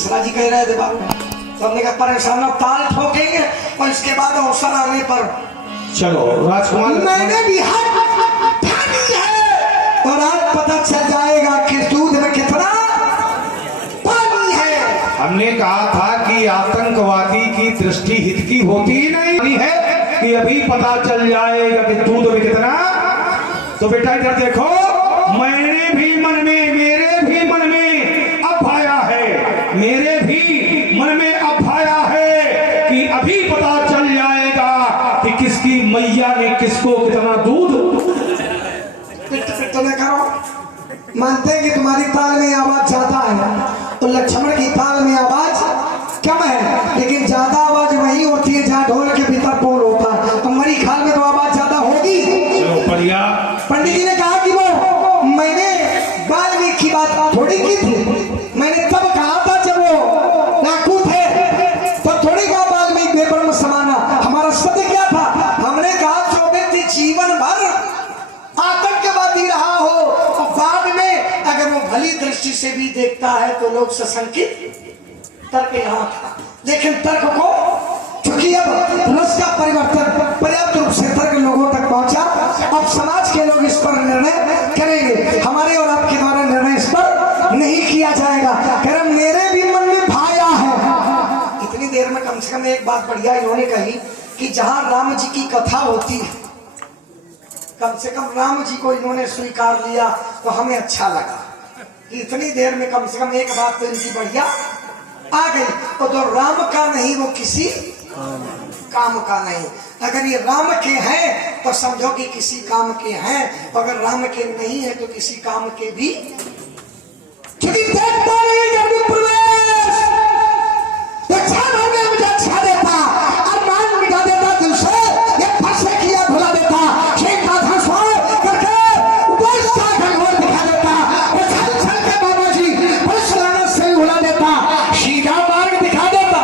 मिश्रा जी कह रहे थे बाबू, तो हमने कहा परेशान अब ताल ठोकेंगे और इसके बाद अवसर आने पर चलो राजकुमार, मैंने भी हाथ ठानी है और आज पता चल जाएगा कि दूध में कितना पानी है। हमने कहा था कि आतंकवादी की दृष्टि हित की होती ही नहीं है कि अभी पता चल जाएगा कि दूध में कितना। तो बेटा इधर देखो, मैंने भी मन में, मेरे भी मन में अब आया है, मेरे भी मन में अब आया है कि अभी पता चल जाएगा कि किसकी मैया ने किसको कितना दूध। पिट पिट न करो, मानते हैं कि तुम्हारी ताल में आवाज ज्यादा है तो लक्ष्मण की ताल में आवाज कम है, लेकिन ज्यादा आवाज वही होती है जहाँ ढोल के भीतर पोल होता है। तो मरी खाल में तो आवाज ज्यादा होगी। बढ़िया। पंडित जी ने कहा कि वो मैंने वाल्मीकि की बात थोड़ी की थी, मैंने तब कहा था जब वो डाकू थे तो थोड़ी कहा वाल्मीकि में ब्रह्म समाना। हमारा सत्य क्या था, हमने कहा जो व्यक्ति जीवन भर आतंकवादी रहा हो और बाद में अगर वो भली दृष्टि से भी देखता है तो लोग सशंकित। तर्क यहाँ था, लेकिन तर्क को चूंकि अब रस का परिवर्तन पर्याप्त रूप से तर्क लोगों तक पहुंचा, अब समाज के लोग इस पर निर्णय करेंगे, हमारे और आपके द्वारा निर्णय इस पर नहीं किया जाएगा। कारण मेरे भी मन में भाया है। इतनी देर में कम से कम एक बात बढ़िया इन्होंने कही कि जहां राम जी की कथा होती है, कम से कम राम जी को इन्होंने स्वीकार लिया तो हमें अच्छा लगा। इतनी देर में कम से कम एक बात तो इनकी बढ़िया आ गई, तो जो राम का नहीं वो किसी काम का नहीं। अगर ये राम के हैं तो समझो कि किसी काम के हैं, अगर राम के नहीं है तो किसी काम के भी। क्योंकि देखता नहीं जब प्रवेश तो मुझे अच्छा देता, अरमान मिटा देता दिल से, ये फंसे किया भुला देता, दिखा देता, वो छल छल के बाबा जी उस लानत से भुला देता, सीधा मार्ग दिखा देता।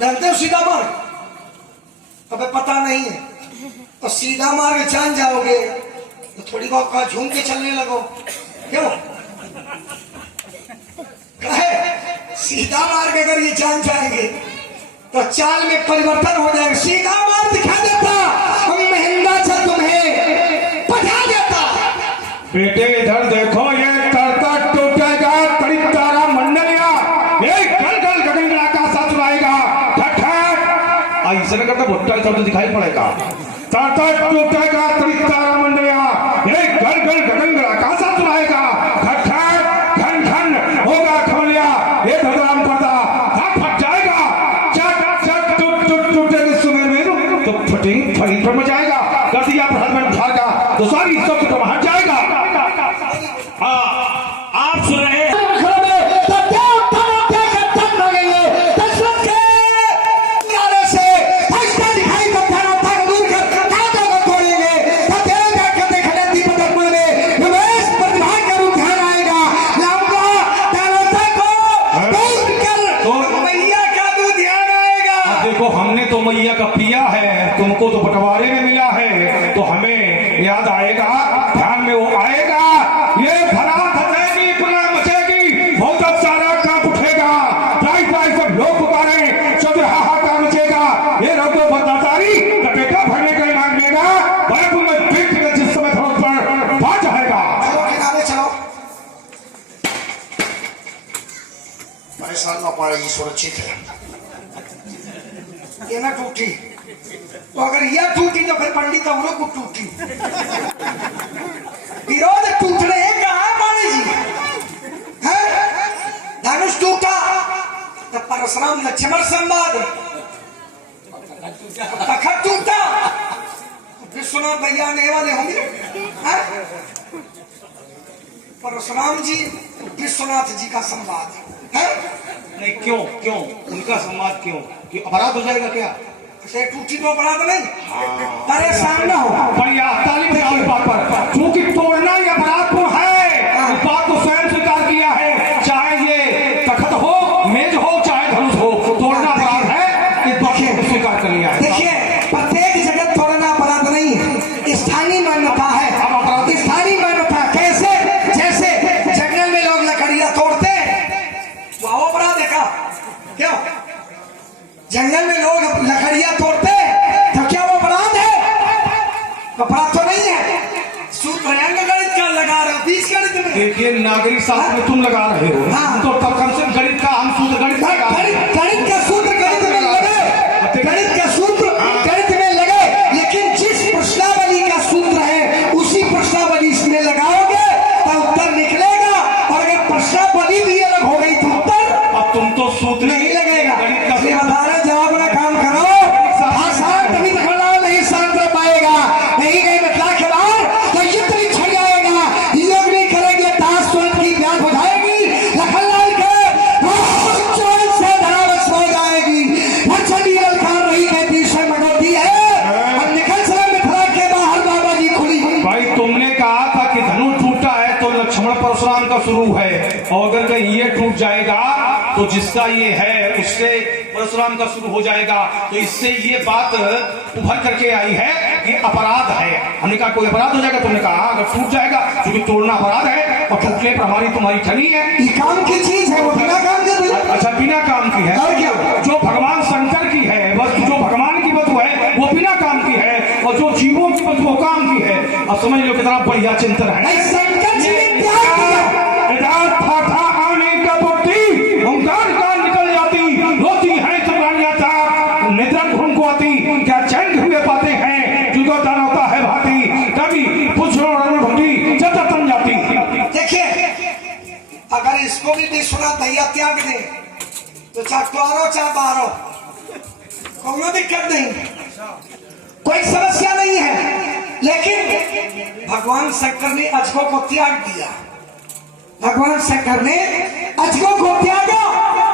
जानते हो सीधा मार्ग? अबे पता नहीं है तो सीधा मार्ग जान जाओगे तो थोड़ी बहुत झूम के चलने लगो। क्यों कहे सीधा मार्ग अगर ये जान जाएंगे तो चाल में परिवर्तन हो जाएगा। सीधा मार्ग दिखा देता, महंगा चल तुम्हें पढ़ा देता। बेटे इधर देखो, ये करता टूटेगा कड़ी तारा मंडलिया, ये गल गल गगन आकाश चुराएगा, ऐसे में करता भुट्टा शब्द दिखाई पड़ेगा। ताता टूटेगा कड़ी तारा मंडलिया, ये गल गल गगन आकाश चुराएगा, घट घन घन होगा खमलिया, ये धड़ाम करता फट जाएगा, चट चट टूट टूट टूटेगा सुमेर में तो फटिंग फटिंग पर मचाएगा, कर दिया प्रहर में उठाएगा तो सारी सब तो हट जाएगा। आप सुन रहे हैं मैया का पिया है, तुमको तो बंटवारे में मिला है, तो हमें याद आएगा, ध्यान में वो आएगा, ये धरा धसेगी पुनः मचेगी, बहुत सारा कांप उठेगा, प्राय प्राय सब लोग पुकारे, सब हाहाकार मचेगा, ये रघु बदनाचारी लपेटा भरने का ईमान लेगा, भरतपुर में पीठ जिस समय धरोहर पर पहुंच जाएगा। चलो परेशान न पड़ेगी, सुरक्षित है। ये ना टूटी तो अगर यह टूटी तो फिर पंडित अवरों को टूटी। विरोध टूट रहे हैं कहा पानी जी है? धनुष टूटा तो परशुराम लक्ष्मण संवाद, तखत टूटा विश्वनाथ भैया ने वाले होंगे, परशुराम जी विश्वनाथ जी का संवाद है। नहीं क्यों क्यों उनका संवाद क्यों, कि अपराध हो जाएगा क्या? से टूटी तो अपराध नहीं, परेशान न हो। बढ़िया तालीम है इस बात पर, क्योंकि तोड़ना ही अपराध तो है, इस बात को स्वयं स्वीकार किया है, चाहे ये तखत हो, मेज हो, चाहे धनुष हो, तोड़ना अपराध है, इस बात को स्वीकार कर लिया है। देखिए प्रत्येक जगह तोड़ना अपराध नहीं है, स्थानीय मान्यता है। स्थानीय मान्यता कैसे? जैसे जंगल में लोग लकड़ियां तोड़ते देखिए नागरिक शास्त्र में तुम लगा रहे हो, हाँ। तो तब कम से कम गणित का हम सूत्र गणित का गणित का सूत्र गणित में लगे, गणित का सूत्र गणित में लगे, लेकिन जिस प्रश्नावली का सूत्र है उसी प्रश्नावली इसमें लगाओगे तो उत्तर निकलेगा, और अगर प्रश्नावली भी अलग हो गई तो उत्तर अब तुम तो सूत्र नहीं लगेगा। गणित का इसलिए बता रहे जवाब का काम करो, आसान तभी तक नहीं शांत रह पाएगा, नहीं गए बतला के बाद तो युद्ध भी छड़ जाएगा, योग नहीं करेंगे ताश सोच की ब्याज हो जाएगी, लखनलाल के चोर से धरावस हो जाएगी, छड़ी ललकार रही कहती से मगोती है, और निकल चले मिथिला के बाहर बाबा जी खुली। भाई तुमने कहा था कि धनुष टूटा है तो लक्ष्मण परशुराम का शुरू है, और अगर कहीं ये टूट जाएगा तो जिसका ये है उससे परशुराम का शुरू हो जाएगा, तो इससे ये बात उभर करके आई है कि अपराध है। हमने कहा कोई अपराध हो जाएगा, तुमने कहा अगर टूट जाएगा क्योंकि तोड़ना अपराध है और टूटने पर हमारी तुम्हारी ठनी है। ये काम की चीज है, वो बिना काम के अच्छा बिना काम की है, और क्या? जो भगवान शंकर की है बस, जो भगवान की वस्तु है वो बिना काम की है, और जो जीवों की वस्तु वो काम की है। अब समझ लो कितना बढ़िया चिंतन है। शंकर जी ने त्याग किया, था आने का बुद्धि ओंकार का निकल जाती, रोती है चुरानिया चार निद्रा घूम को आती, क्या चैन हुए पाते हैं जुदो दान होता है भाती, कभी पूछो भक्ति जब तन जाती। देखिए अगर इसको भी सुना भैया त्याग दे तो चाहे क्वारो चाहे बारो कोई दिक्कत नहीं, कोई समस्या नहीं है, लेकिन भगवान शंकर ने अजगो को त्याग दिया, भगवान शंकर ने अजगो को त्यागा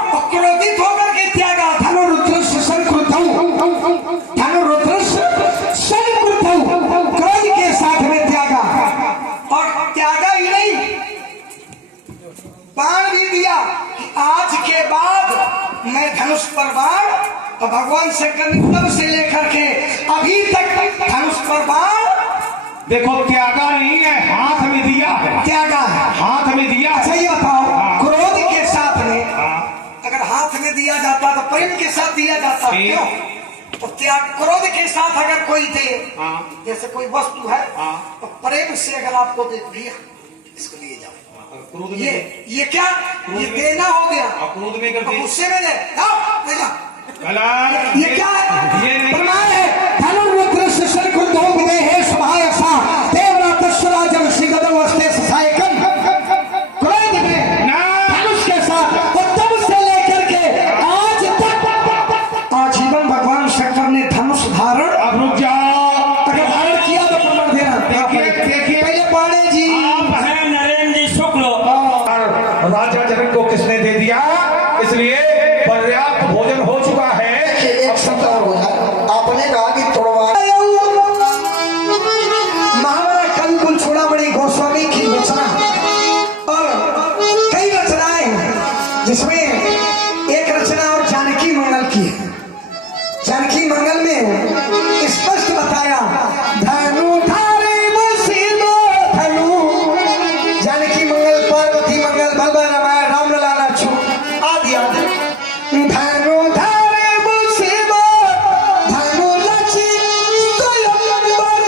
और क्रोधित होकर के त्यागा। धनु रुद्रस्य संक्रुद्धौ, धनु रुद्रस्य संक्रुद्धौ, क्रोध के साथ में त्यागा, और त्यागा ही नहीं बाण भी दिया कि आज के बाद मैं धनुष पर बाण, और भगवान शंकर ने तब से लेकर के अभी तक धनुष पर बाण देखो त्यागा नहीं है, हाथ में दिया है, त्यागा है, हाथ में दिया है। अच्छा ये बताओ हाँ। क्रोध के साथ में हाँ। अगर हाथ में दिया जाता तो प्रेम के साथ दिया जाता, ठीक। क्यों? तो त्याग क्रोध के साथ अगर कोई दे, हाँ। जैसे कोई वस्तु है हाँ। तो प्रेम से अगर आपको दे दिया इसको लिए जाओ, क्रोध में ये क्या ये देना हो गया, क्रोध में कर तो दी गुस्से में दे ले जा। गलत। ये क्या है? ये नहीं। प्रमाण है धनुर्वृत्र शिशर क्रुद्धो विदेहे स्वभायसा देवरातस्वरा जब सिगदो अस्ते ससायकम, क्रोध में ना। धनुष के साथ और तब से लेकर के आज तक आजीवन भगवान शंकर ने धनुष धारण, अब रुक जाओ, अगर धारण किया तो प्रमाण देना। देखिए पहले पाणे जी आप हैं नरेंद्र जी शुक्ल, और राजा जनक को किसने दे दिया, इसलिए पर्याप्त भोजन हो चुका है। एक शब्द और बोला, आपने कहा कि तोड़वा महाराज कवि कुलचूड़ामणि गोस्वामी की रचना और कई रचनाएं, जिसमें एक रचना और जानकी मंगल की है। जानकी मंगल में स्पष्ट बताया धनु धारे मुसीबो धनु, जानकी मंगल पार्वती मंगल भगवा रामायण राम लाला छू आदि आदि। धनु धारे मुसीबो धनु लची स्वयंवर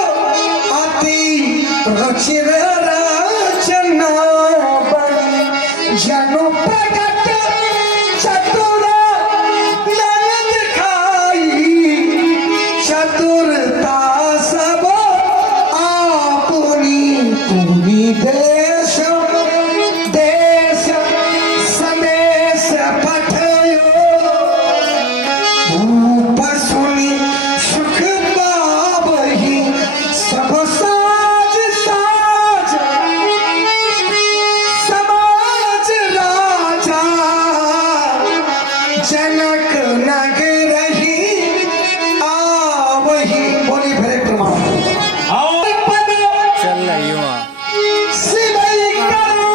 अति रुचिर रचना बन, जनु प्रगट चतुर नयन दिखाई, चतुरता सब आपुनी पूरी देश देश सदेश पठयो, ऊपर सुनी सुख पावही सब साज साज, समाज राजा जनक नगर ही आवही। बोली भरे प्रमाण चल रही हूँ सिमई करायो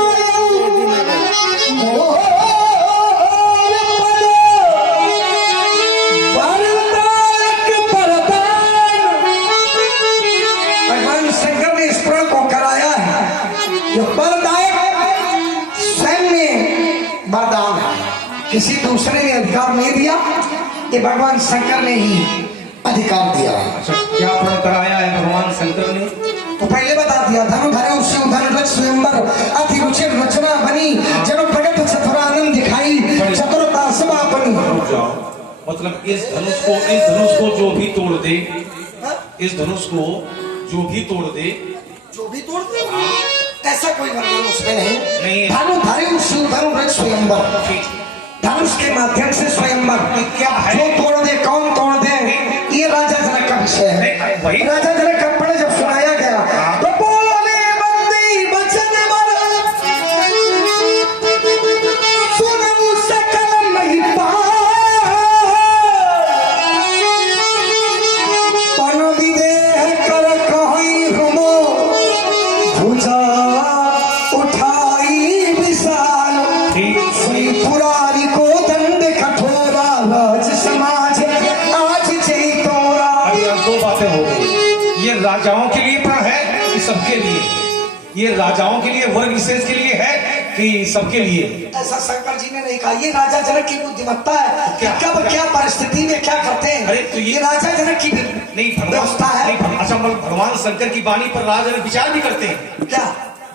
मोर पद, वरदायक वरदान। भगवान शंकर ने इस प्रण को कराया है, जो वरदायक स्वयं में वरदान है, किसी दूसरे ने अधिकार नहीं दिया, ये भगवान शंकर ने ही अधिकार दिया है। अच्छा, क्या प्रण कराया है भगवान शंकर ने? तो पहले बता दिया धनु धरे उससे धन रच स्वयंवर अति इस धनुष को जो भी तोड़ दे, इस धनुष को जो भी तोड़ दे, जो भी तोड़ दे, ऐसा कोई वर्णन उसमें नहीं। नहीं। धनुधारी शिवधनु स्वयंवर, धनुष के माध्यम से स्वयंवर क्या है? जो तोड़ दे, कौन तोड़ दे, ये राजा जनक का विषय है। वही राजा जनक का पढ़े जब सुनाया गया तो बोले बंदी वचन वर, सुनऊ सकल महिपाल, पन विदेह कर कहीं हुमो, भुजा उठाई विशाल, श्री पुरारी को दंड कठोरा, राज समाज आज चैतोरा। अभी अब दो बातें हो गई। ये राजाओं के लिए प्रण है कि सबके लिए? ये राजाओं के लिए, वर्ग विशेष के लिए है कि सबके लिए? ऐसा शंकर जी ने नहीं कहा। ये राजा जनक की बुद्धिमत्ता है कि क्या? कब क्या परिस्थिति में क्या करते हैं। अरे तो ये राजा जनक की नहीं व्यवस्था है। अच्छा, भगवान शंकर की वाणी पर राजा जनक विचार भी करते हैं क्या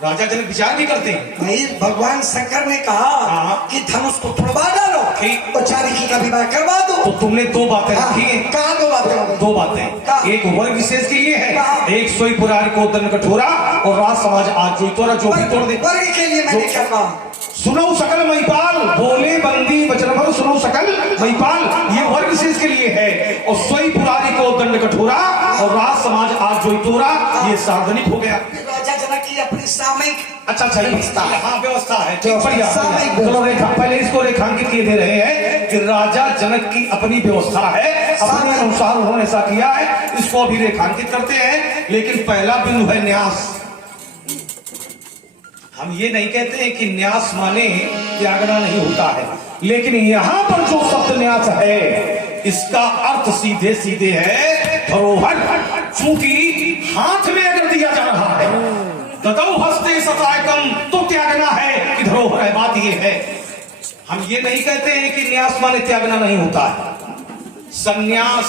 राजा जनक विचार भी करते हैं? नहीं, भगवान शंकर ने कहा कि धनुष को तुड़वा डालो ठीक। और चारिकी का विवाह करवा दो। तो तुमने दो बातें रखी हैं। कहा दो बातें हो गई? दो बातें, एक वर्ग विशेष के लिए कहा? है, एक सोई पुरारी को दंड कठोरा और राज समाज आज जो तोरा जो भी तोड़ दे। वर्ग के लिए मैंने क्या कहा? सुनो सकल महिपाल, बोले बंदी वचन भर, सुनो सकल महिपाल, ये वर्ग विशेष के लिए है। और सोई पुरारी को दंड कठोरा और राज समाज आज जो तोरा, ये सार्वजनिक हो गया। राजा जनक की अपनी सामयिक अच्छा, व्यवस्था है। हाँ, व्यवस्था है। ठीक, व्यवस्था, बढ़िया। सामयिक चलो पहले इसको रेखांकित किए दे रहे हैं कि राजा जनक की अपनी व्यवस्था है, अपने अनुसार उन्होंने ऐसा किया है, इसको अभी रेखांकित करते हैं। लेकिन पहला बिंदु है न्यास। हम ये नहीं कहते हैं कि न्यास माने त्यागना नहीं होता है, लेकिन यहां पर जो शब्द न्यास है, इसका अर्थ सीधे सीधे है धरोहर। चूंकि हाथ में अगर दिया जा रहा है, ददौ हस्ते सतायकम, तो त्यागना है कि धरोहर है। बात ये है, हम ये नहीं कहते हैं कि न्यास माने त्यागना नहीं होता है। संन्यास,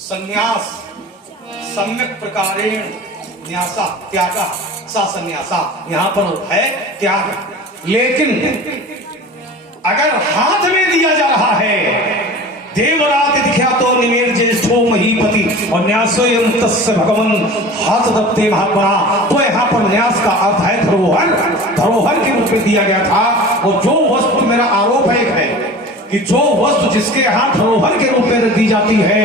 संन्यास सम्यक प्रकारेण न्यासा त्यागा सा संन्यासा, यहां पर है त्याग। लेकिन अगर हाथ में दिया जा रहा है, देवरात ख्यातो निमेर ज्येष्ठो महीपति और न्यासोयम तस्य भगवन हाथ दत्ते महात्मा, तो यहाँ पर न्यास का अर्थ है धरोहर। धरोहर के रूप में दिया गया था। और जो वस्तु, मेरा आरोप है कि जो वस्तु जिसके यहाँ धरोहर के रूप में दी जाती है,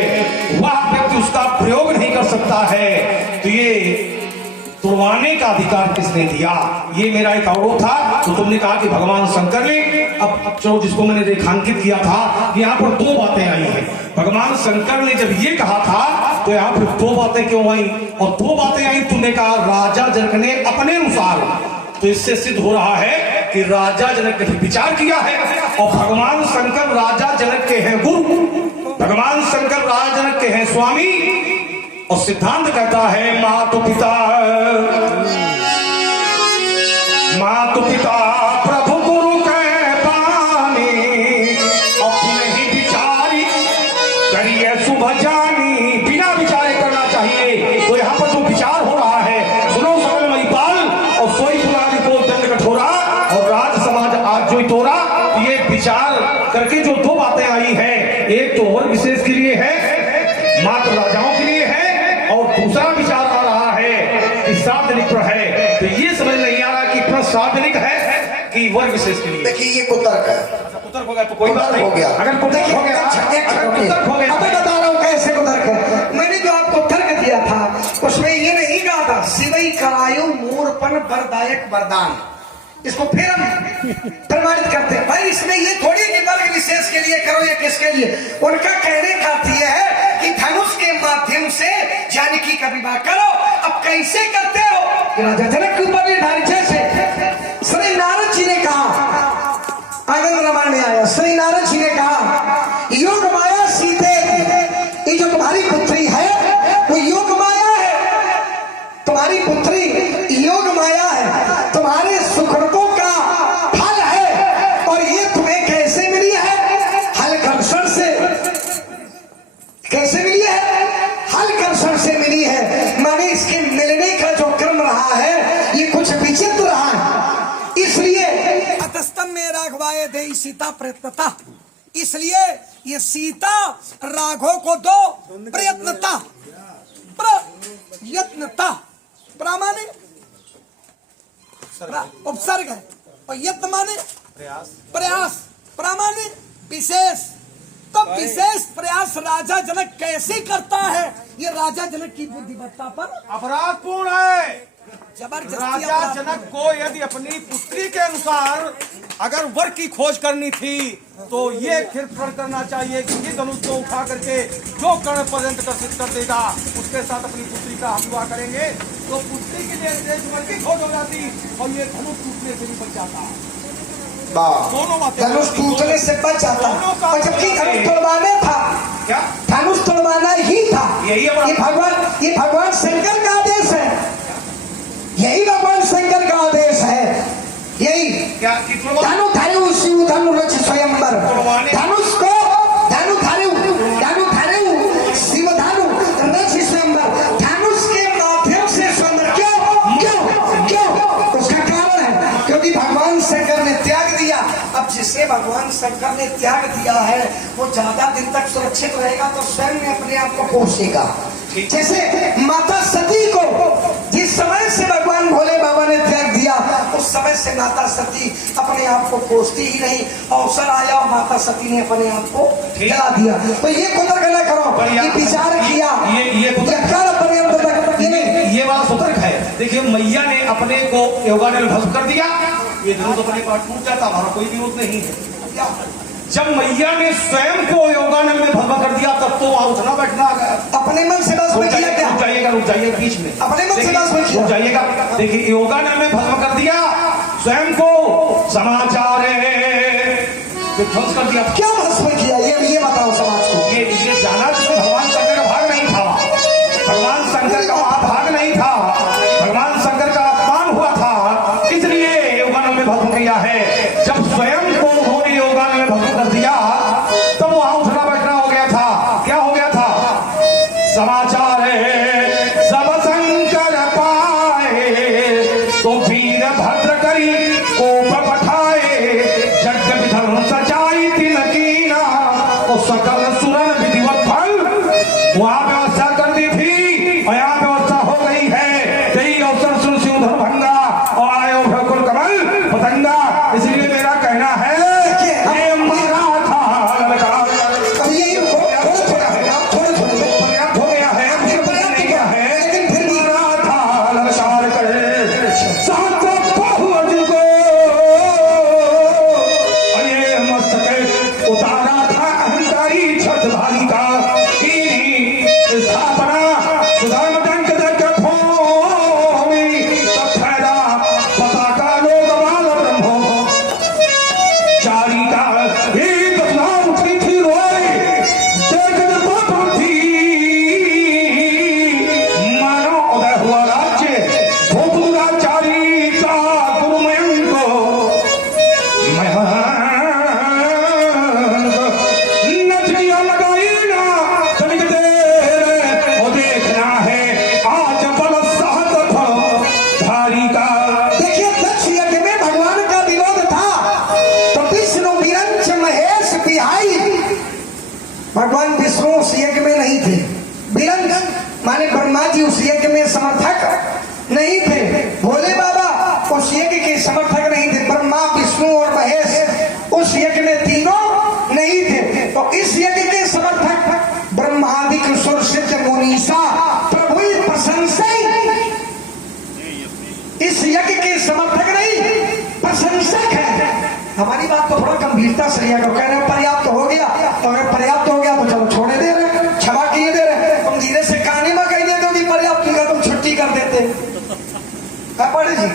वह व्यक्ति उसका प्रयोग नहीं कर सकता है। तो ये तुड़वाने का अधिकार किसने दिया? ये मेरा एक आरोप था। तो तुमने कहा कि भगवान शंकर ने, अब जो जिसको मैंने रेखांकित किया था, यहाँ पर दो बातें आई हैं। भगवान शंकर ने जब ये कहा था तो यहाँ पर दो बातें क्यों आई? और दो बातें आई, तुमने कहा राजा जनक ने अपने अनुसार, तो इससे सिद्ध हो रहा है कि राजा जनक ने विचार किया है। और भगवान शंकर राजा जनक के हैं गुरु, भगवान शंकर राजा जनक के हैं स्वामी। और सिद्धांत कहता है मातु पिता, मातु पिता प्रभु गुरु के पानी, अपने ही विचारी करिए शुभ जानी। बिना विचारे करना चाहिए। तो यहाँ पर जो विचार हो रहा है, सुनो सकल महिपाल और सोई पुरारी को दंड कठोरा और राज समाज आज जो तोरा, ये विचार करके जो दो बातें आई है, एक तो वर्ग विशेष के लिए है, मात्र राजाओं के लिए है, और दूसरा विचार आ रहा है कि सार्वजनिक पर है। तो ये समझ नहीं आ रहा कि प्रश्न सार्वजनिक है कि वर्ग विशेष के लिए। देखिए ये कुतर्क है। कुतर्क हो गया तो कोई बात नहीं। हो गया। अगर कुतर्क हो गया, अगर कुतर्क हो गया, अब मैं बता रहा हूँ कैसे कुतर्क है। मैंने जो आपको तर्क दिया था उसमें ये नहीं कहा था शिवई करायो मोरपन वरदायक वरदान। इसको फिर हम प्रमाणित करते हैं। भाई इसमें ये थोड़ी कि वर्ग विशेष के लिए करो या किसके लिए। उनका कहने का अर्थ यह है कि धनुष के माध्यम से जानकी का विवाह करो। अब कैसे करते हो? राजा जनक के ऊपर निर्धारित। जैसे श्री नारद जी ने कहा, आनंद रामायण में आया, श्री नारद जी ने कहा योग माया सीते, ये जो तुम्हारी पुत्री है वो योग माया है। तुम्हारी पुत्री योग माया है, तुम्हारे सुकृतों का फल है। और ये तुम्हें कैसे मिली है? हल कर्षण से। कैसे मिली है? हल कर्षण से मिली है। माने इसके मिलने का जो क्रम रहा है ये कुछ विचित्र रहा है। इसलिए अतस्तम में राघवाय दे सीता प्रयत्नता, इसलिए ये सीता राघव को दो प्रयत्नता प्रामाणिक उपसर्ग है और यत्न माने प्रयास प्रामाणिक विशेष। तो विशेष प्रयास राजा जनक कैसे करता है? ये राजा जनक की बुद्धिमत्ता पर अपराधपूर्ण है। जबरदस्ती राजा जनक को यदि अपनी पुत्री के अनुसार अगर वर की खोज करनी थी तो ये फिर प्रण करना चाहिए कि ये धनुष को उठा करके जो कर्ण पर्यंत कर देगा उसके साथ अपनी पुत्री का हम विवाह करेंगे, तो पुत्री के लिए वर की खोज हो जाती और ये धनुष टूटने से भी बच जाता। दोनों बातें धनुष टूटने से बच जाता और जबकि धनुष तोड़वाना था, क्या धनुष तोड़वाना ही था। यही ये भगवान शंकर का आदेश है, यही भगवान शंकर का आदेश है। यही क्या धनु धरे शिव धनु रच स्वयंवर, धनुष को धनु धरे शिव धनु रच स्वयंवर, धनुष के माध्यम से स्वयंवर। क्यों उसका कारण है क्योंकि भगवान शंकर ने त्याग दिया। अब जिसे भगवान शंकर ने त्याग दिया है वो ज्यादा दिन तक सुरक्षित रहेगा तो स्वयं में अपने आप को पोषेगा। जैसे माता सती को जिस समय से भगवान भोले बाबा ने त्याग दिया उस समय से माता सती अपने आप को पोषती ही नहीं, अवसर आया और माता सती ने अपने आप को जला दिया। तो ये कुतर्क न करो कि विचार किया ये बात सतर्क है। देखिए मैया ने अपने को योगानल भस्म कर दिया, ये धनुष अपने पास टूट जाता, हमारा कोई विरोध नहीं है। जब मैया ने स्वयं को योगानल में भस्म कर दिया तब तो वहां उठना बैठना आ गया। अपने मन से बस रुक जाइएगा बीच में, अपने मन से बस रुक जाइएगा। देखिए योगानल में भस्म कर दिया स्वयं को, समाचार ध्वंस कर दिया। क्यों भस्म किया ये बताओ समाज को। ये जाना कि भगवान शंकर का भाग नहीं था, भगवान शंकर का वहां भाग नहीं था, भगवान शंकर का अपमान हुआ था, इसलिए योगानल में भस्म किया है। जब स्वयं को उन्होंने योगानल में भस्म कर दिया तब वहां उठना बैठना हो गया था। क्या हो गया था? समाचार है सब शंकर पाए तो वीर भद्र करी कोप पठाए, जग विधर्म सचाई तिल कीना और सकल सुरन विधिवत फल। वहां व्यवस्था कर दी थी और यहाँ व्यवस्था हो गई है। यही अवसर सुन सिंह धर्मभंगा और आयो भकुल कमल पतंगा। इसलिए मेरा कहना है ये मराठा ललकार भगवान विष्णु उस यज्ञ में नहीं थे, बीरंग माने ब्रह्मा जी उस यज्ञ में समर्थक नहीं थे, भोले बाबा उस यज्ञ के समर्थक नहीं थे, ब्रह्मा विष्णु और महेश उस यज्ञ में तीनों नहीं थे। तो इस यज्ञ के समर्थक ब्रह्मादिक सुर सिद्ध मुनीसा प्रभु प्रशंसा, इस यज्ञ के समर्थक नहीं प्रशंसक है। हमारी बात तो थोड़ा गंभीरता से लिया करो, कहना पर्याप्त हो गया, तो अगर पर्याप्त हो गया तो चलो छोड़े दे रहे, क्षमा किए दे रहे। तुम धीरे से कहानी में कह देते हो कि पर्याप्त होगा, तुम छुट्टी कर देते। पढ़े जी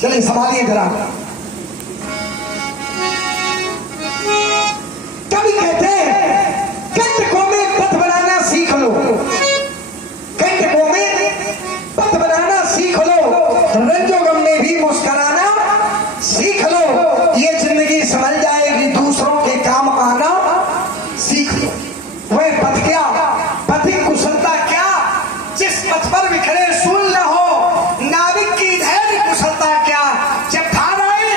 चलिए संभालिए जरा। कभी कहते हैं कंटकों में पथ बनाना सीख लो, कंटकों में पथ बनाना सीख लो, रंजोगम में भी मुस्कुराना सीख लो, ये जिंदगी संभल जाएगी, दूसरों के काम आना सीख लो। वह पथ क्या, पथिक कुशलता क्या, जिस पथ पर बिखरे सूल न हो, नाविक की धैर्य कुशलता क्या, जब धाराएं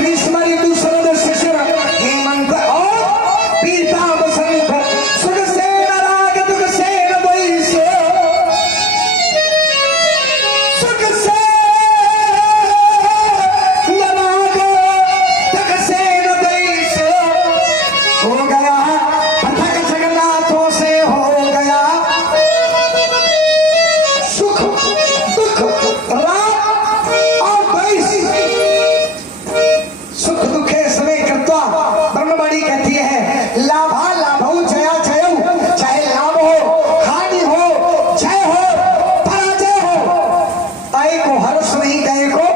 ग्रीष्म ऋतु शरद शिशिर हेमंत और पीता बसंत सुख से राग दुख से द्वेष सुख से राग दुख से द्वेष हो गया पृथक जगन्नाथों से हो गया सुख दुख राग और द्वेष सुख दुखे समय कृत्वा ब्रह्मवाणी कहती है लाभा लाभौ जया जयौ चाहे लाभ हो हानि हो जय हो पराजय हो आए को हर्ष नहीं गए को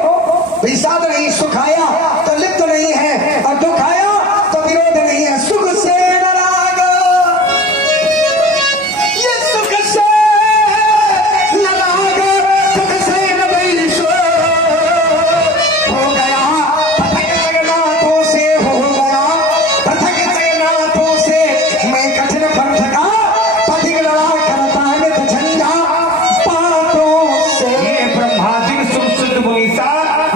विषाद नहीं सुख आया तो लिप्त नहीं है और दुख आया तो विरोध नहीं है सुख से न राग ये सुख से न राग दुख से न द्वेष हो गया पृथक जगन्नाथों से हो गया पृथक जगन्नाथों से मैं कठिन पंथ का पथिक लड़ा करता नित झंझा पातों से ये ब्रह्मादि सुरसिद्ध मुनीसा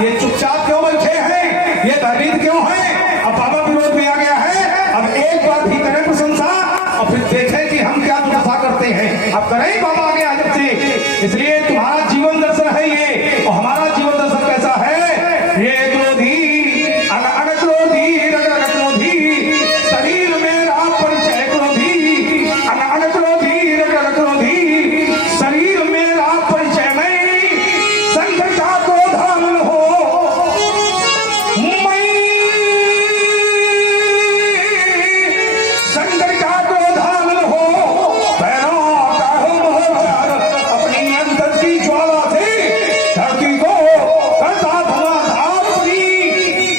ये चुपचाप क्यों बैठे हैं, ये भयभीत क्यों हैं? अब बाबा विरोध में आ गया है। अब एक बार भी करें प्रशंसा और फिर देखें कि हम क्या दुर्दशा करते हैं। अब करें बाबा आगे आदत से। इसलिए तुम्हारा जीवन दर्शन है ये, और हमारा जीवन दर्शन कैसा है? ये क्रोधी अन अन क्रोधी रग रग क्रोधी शरीर मेरा परिचय क्रोधी अन अन क्रोधी रग रग क्रोधी शरीर मेरा परिचय नहीं संकट का क्रोधान हो मैं संकट का क्रोधान हो पैरों का हो मोहर अपनी अंतर की ज्वाला से धरती को करता धुआंधार अपनी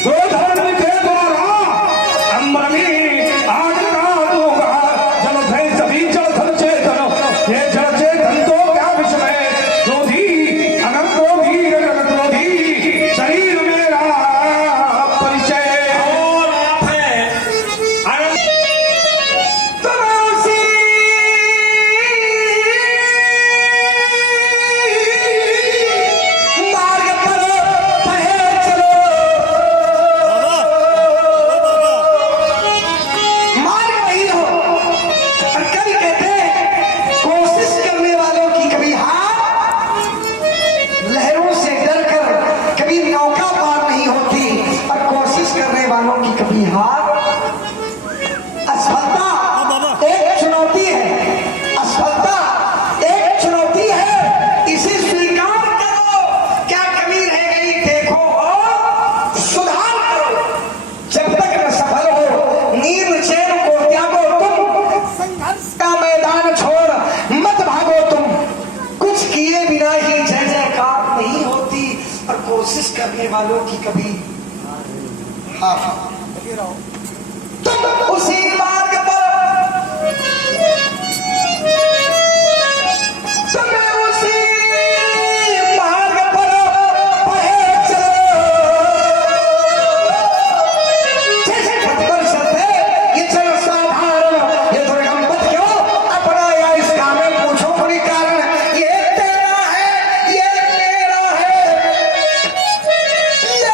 क्रोधान के द्वारा अम्बर में आग लगा दूंगा जल भय सभी जल थल चेतन ये जल चेतन तो क्या विषय क्रोधी अगर क्रोधी अगर क्रोधी शरीर मेरा परिचय और आप है अरे तुलसी मार्ग पर बहे चलो मार्ग वही हो और कभी कहते हैं कोशिश करने वालों की कभी हार लहरों से डरकर कभी नौका पार नहीं होती और कोशिश करने वालों की कभी हार असफलता एक चुनौती है असफलता एक चुनौती है इसे स्वीकार करो क्या कमी रह गई देखो और सुधार करो जब तक न सफल हो नींद चैन को त्यागो तुम संघर्ष का मैदान छोड़ मत भागो तुम कुछ किए बिना ही जय जयकार नहीं होती और कोशिश करने वालों की कभी हार तुम उसी मार्ग पर तुम्हें उसी मार्ग पर बहे चलो जैसे पथ पर चलते ये चलो साधारण ये दुर्गम पथ क्यों अपनाया इस काम में पूछो कोई कारण ये तेरा है ये मेरा है ये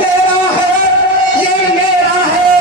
तेरा है ये मेरा है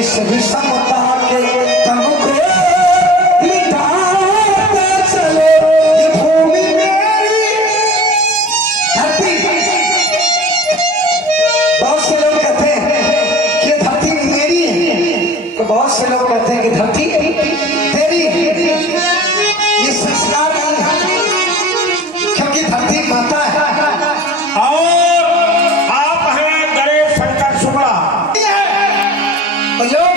इस विषमता के तम को मिटाते चलो। ये भूमि मेरी धरती, बहुत से लोग कहते हैं कि धरती मेरी है, तो बहुत से लोग कहते हैं कि धरती तेरी। ये संस्कार नहीं है, क्योंकि धरती माता है। और आप हैं गणेश शंकर शुक्ला। लोग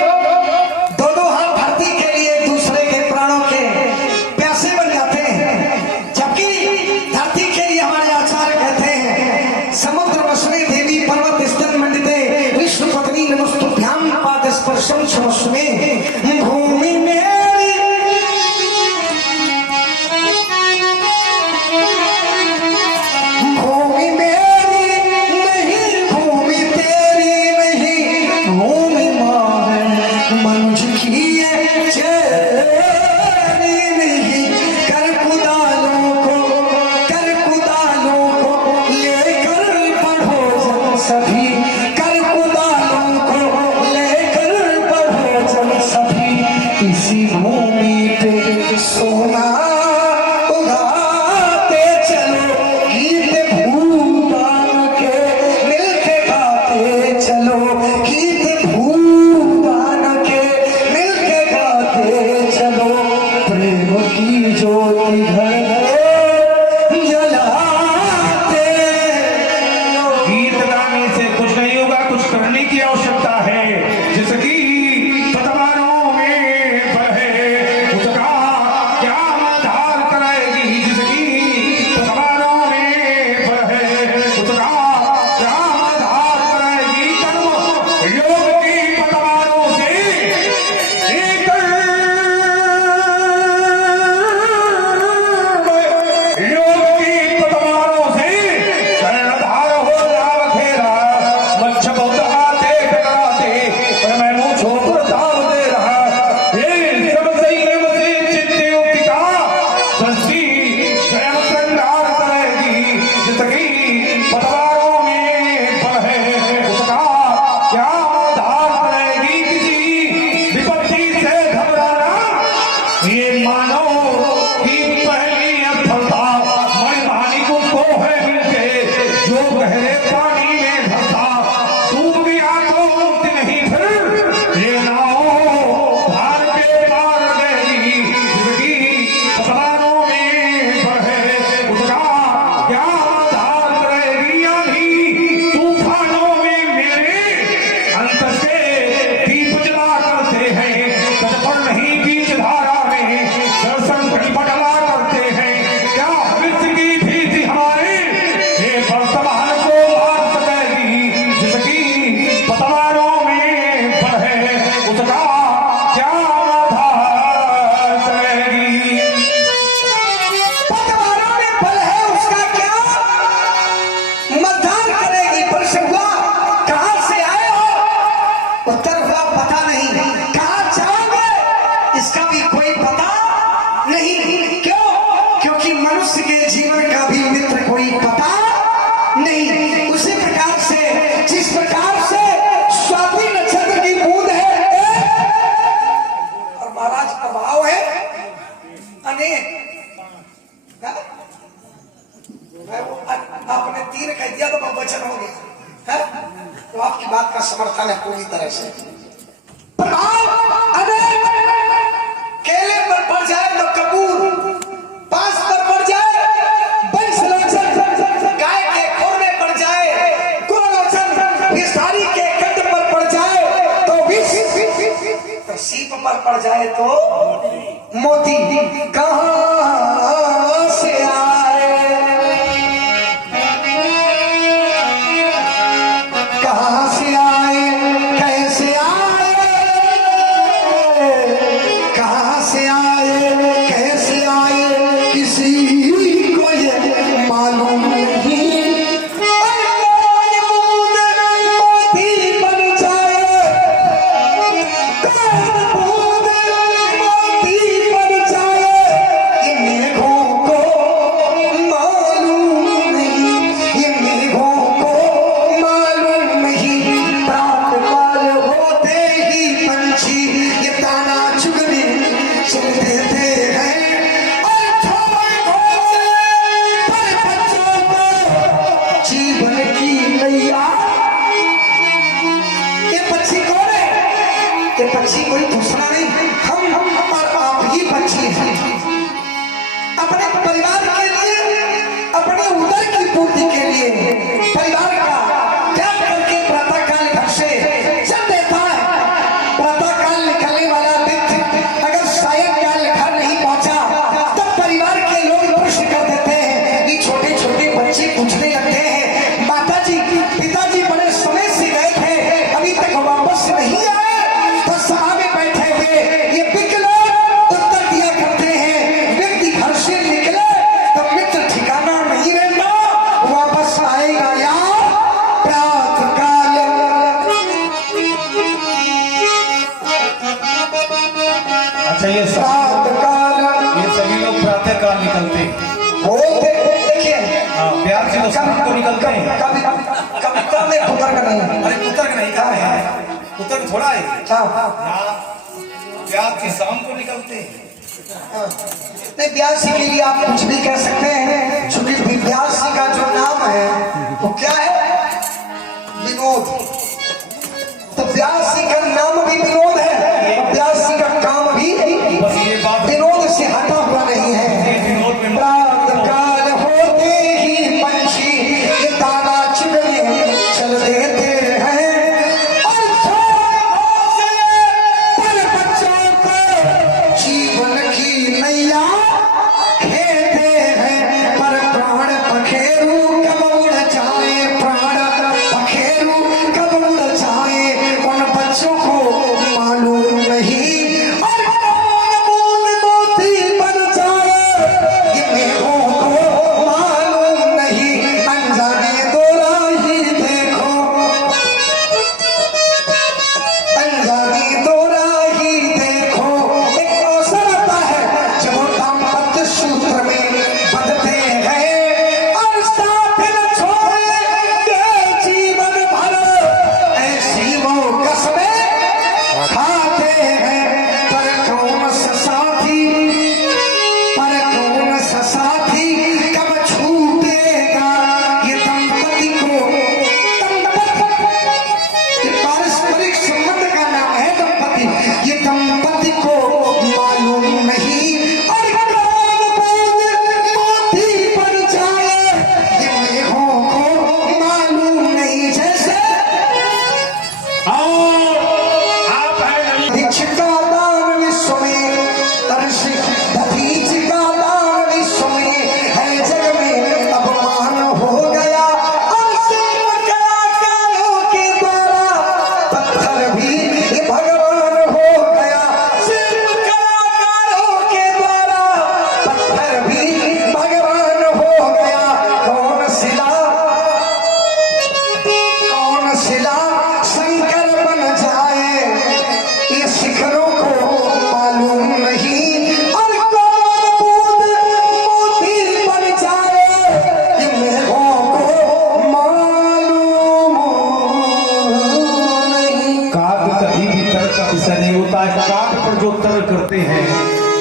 दोनों हाथ धरती के लिए एक दूसरे के प्राणों के प्यासे बन जाते हैं, जबकि धरती के लिए हमारे आचार्य कहते हैं समुद्र वसने देवी पर्वत स्तन मंडिते विष्णु पत्नी नमस्तुभ्याम पाद स्पर्शम क्षमस्मे। भूमि मेरी भूमि मेरी नहीं, भूमि तेरी नहीं, भूमि मनुष्य की है चेरी नहीं। कर कुदालों को लेकर पढ़ो जन सभी, कर कुदालों को लेकर पढ़ो जन सभी। इसी भूमि पे सोना उगाते चलो, गीत भूदान के मिलके गाते चलो, गीत भूदान के मिलके गाते चलो। प्रेम की ज्योति घर जलाते चलो। गीत गाने से कुछ नहीं होगा, कुछ करने की आवश्यकता है। जिसकी पतवारों में बल है, उसका क्या आधार कराएगी। जिसकी पतवारों में बल है, उसका क्या आधार कराएगी। कर्म योग की पतवारों से एक योग की पतवारों से कर्णधार हो जाव खेरा। मच्छ बहुत आते टकराते, पर मैं मुंह छोड़ दाव दे रहा। ये सब संयम से चित्त युक्ति का सृष्टि स्वयं श्रृंगार करेगी। जिसकी पतवारों में बल है, उसका क्या आधार करेगी। किसी विपत्ति से घबराना ये मानो कि पहली असफलता। मणिमाणिक को है मिलके जो गहरे पानी में धंसा। डूब गया तो मुक्ति नहीं, फिर ये नाव धार के पार गई। जिसकी पतवारों में बल है, उसका क्या आधार करेगी। आंधी तूफानों में मेरे अंत से दीप जला करते हैं। तटपर नहीं बीच धारा में दर्शन बटला करते हैं। क्या विश्व की भीति हमारे ये वर्तमान को मार सकेगी। जिसकी पतवारों में बल है, उसका क्या आधार करेगी। पतवारों में बल है, उसका क्या मतदान करेगी। प्रश्न हुआ कहां से आए हो, उत्तर हुआ पता नहीं। कहां जाओगे, इसका भी कोई पता नहीं। क्यों? क्योंकि मनुष्य के जीवन का भी मित्र कोई पता नहीं। उसी प्रकार से जिस प्रकार से स्वाति नक्षत्र की बूंद है और महाराज प्रभाव है अनेक। हाँ? मैं वो आपने 3 कह दिया तो बहुवचन हो गया है? तो आपकी बात का समर्थन है पूरी तरह से। प्रभाव अनेक, केले पर पड़ जाए तो कपूर, बांस पर पड़ जाए बंसलोचन, गाय के खोर में पड़ जाए गुणलोचन, विषधारी के कंठ पर पड़ जाए तो विष, तो सीप पर पड़ जाए तो मोती। कहां से आए, कहां से आए, कैसे आए, कहां से आए, कैसे आए, किसी को ये मालूम नहीं। अरे बूंद मोती बन जाए, बूंद मोती बन जाए, ये मेघों पंछी ये दाना चुगने चल देते हैं और थोड़े घोंसले पर बच्चों को जीवन की नैया। ये पक्षी कौन है? ये पक्षी कोई दूसरा नहीं, हम और आप ही पक्षी हैं। अपने परिवार के लिए, अपने उदर की पूर्ति के लिए परिवार का त्याग करके प्रातःकाल घर से चल देता है। प्रातःकाल निकलने वाला व्यक्ति अगर सायंकाल घर नहीं पहुंचा तब परिवार के लोग प्रश्न कर देते हैं कि छोटे छोटे बच्चे पूछने लगते हैं, माता जी पिताजी बड़े समय से गए थे अभी तक वापस नहीं आए। तो सभा में बैठे हुए ये विकलांग उत्तर दिया करते हैं, व्यक्ति घर से निकले तो मित्र ठिकाना नहीं रहना, वापस आएगा यार प्रातःकाल। अच्छा ये सभी लोग प्रातःकाल निकलते हैं। बोलते देखिए हाँ, प्यार से तो शाम को निकलते हैं। कविता में पुत्र का नहीं। अरे पुत्र का नहीं कहा है, पुत्र थोड़ा है। हाँ, प्यार की शाम को निकलते हैं। नहीं, ब्यासी के लिए आप कुछ भी कह सकते हैं, क्योंकि ब्यासी का जो नाम है वो क्या है? विनोद। तो ब्यासी का नाम भी विनोद है, ब्यासी का काम भी बस ये बात विनोद से हटा हुआ नहीं है। विनोद में प्रातःकाल होते ही पंछी ये दाना चुगने चल देते हैं और थोड़े घोंसले पर बच्चों को जीवन की नैया खेते हैं। पर प्राण पखेरु कब उड़ जाए, प्राण पखेरु कब उड़ जाए उन बच्चों को मालूम नहीं। और कौन बूंद मोती बन जाए ये मेघों को मालूम नहीं। अनजाने दो राही देखो, अनजाने दो राही देखो। एक अवसर आता है जब वो दाम्पत्य सूत्र में बंधते हैं और साथ न छोड़ेंगे जीवन भर, ऐसी वो कसमें खाते हैं। पर कौन सा साथी, पर कौन सा साथी कब छूटेगा ये दंपति को। ये पारस्परिक संबंध का नाम है दंपति, ये दंपति को मालूम नहीं। और कौन बूंद मोती बन जाए ये मेघों को मालूम नहीं। जैसे और आप हैं दीक्ष का दान विश्व में, ऋषि दधीच का दान विश्व में है जग में अपमान हो गया। और शिल्प कलाकारों के द्वारा पत्थर भी ये भगवान हो गया। शिल्प कलाकारों के द्वारा पत्थर भी भगवान हो गया। कौन शिला शंकर बन जाए ये शिखरों को मालूम नहीं। और कौन बूंद मोती बन जाए ये मेघों को मालूम नहीं। काव्य कभी भी तर्क का विषय नहीं होता है। काव्य पर जो तर्क करते हैं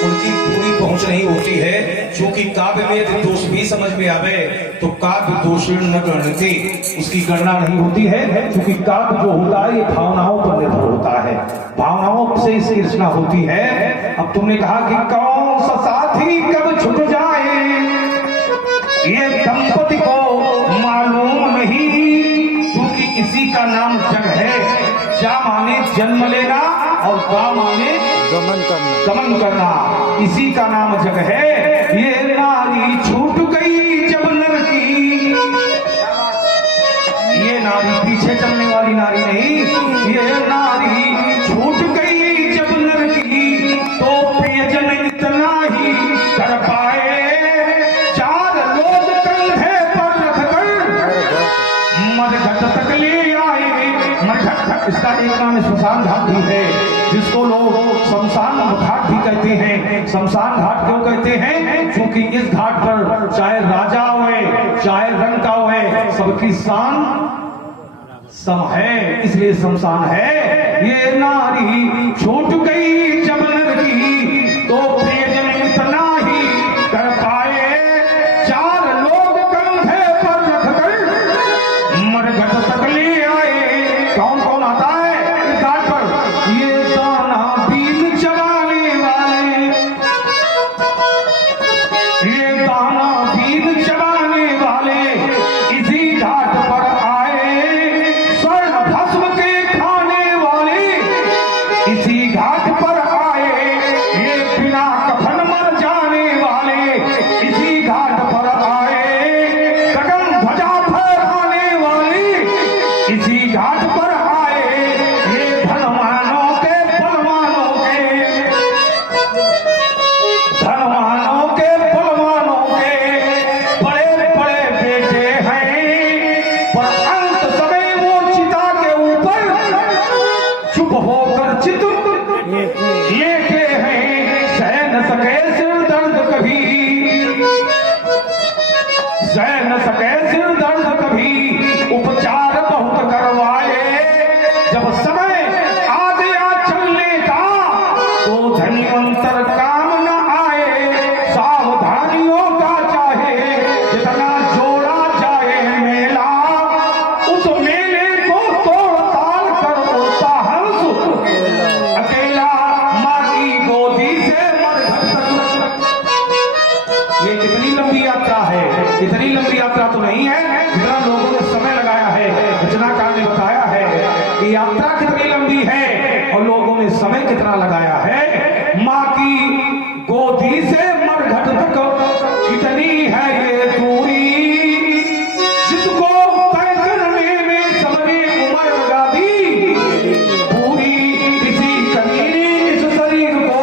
उनकी पूरी पहुंच नहीं होती है, क्योंकि काव्य में यदि दोष भी समझ में आवे तो काव्य दोषण न गणती, उसकी गणना नहीं होती है। क्योंकि काव्य जो होता है ये भावनाओं पर निर्भर होता है, भावनाओं से इसकी रचना होती है। अब तुमने कहा कि कौन सा साथी कब छूट जाए ये दंपति को मालूम नहीं, क्योंकि इसी का नाम जग है। जा माने जन्म लेना और गा माने गमन करना, इसी का नाम जग है। ये नारी छूट गई जब नर की, ये नारी पीछे चलने वाली नारी नहीं, ये नारी छूट गई जब नर की तो प्रियजन इतना ही कर पाए। चार लोग कंधे पर रखकर मरघट तक ले आए। मरघट इसका एक नाम शमशान घाट भी है, जिसको लोग शमशान घाट भी कहते हैं। शमशान घाट क्यों कहते हैं? क्योंकि इस घाट पर चाहे राजा हुए चाहे रंग का हुए सबकी शान सम है, इसलिए शमशान है। ये नारी छूट गई जब नर की तो प्रियजन इतना ही कर पाए। चार लोग कंधे पर रखकर मरघट तक ले आए। कौन कौन आता है इस घाट पर? ये दाना बीज चबाने वाले, ये दाना बीज चबाने वाले इसी घाट पर आए। स्वर्ण भस्म के खाने वाले इसी घाट पर आए। ये बिना कफन मर जाने वाले इसी घाट पर आए। गगन ध्वजा फहराने वाले इसी घाट पर आए। ये धनवानों के बलवानों के, धनवानों के बलवानों के बड़े बड़े बेटे हैं। पर अंत समय वो चिता के ऊपर चुप होकर चित लेके हैं। सह न सके सिर दर्द कभी, सह न सके सिर दर्द कभी, उपचार बहुत करवाए। जब समय आ गया चलने का तो धन्यवंतर काम न आए। सावधानियों का चाहे जितना जोड़ा जाए मेला, उस मेले को तोड़ ताल कर उड़ता हंस अकेला माँ की गोदी से मरघट तक। ये कितनी लंबी यात्रा है? इतनी लंबी यात्रा तो नहीं है जितना लोगों ने समय लगाया है। रचनाकार ने बताया है कि यात्रा कितनी लंबी है और लोगों ने समय कितना लगाया है। माँ की गोदी से मरघट तक कितनी है ये दूरी, जिसको तय करने में सबने उम्र लगा दी पूरी। किसी कमीने इस शरीर को,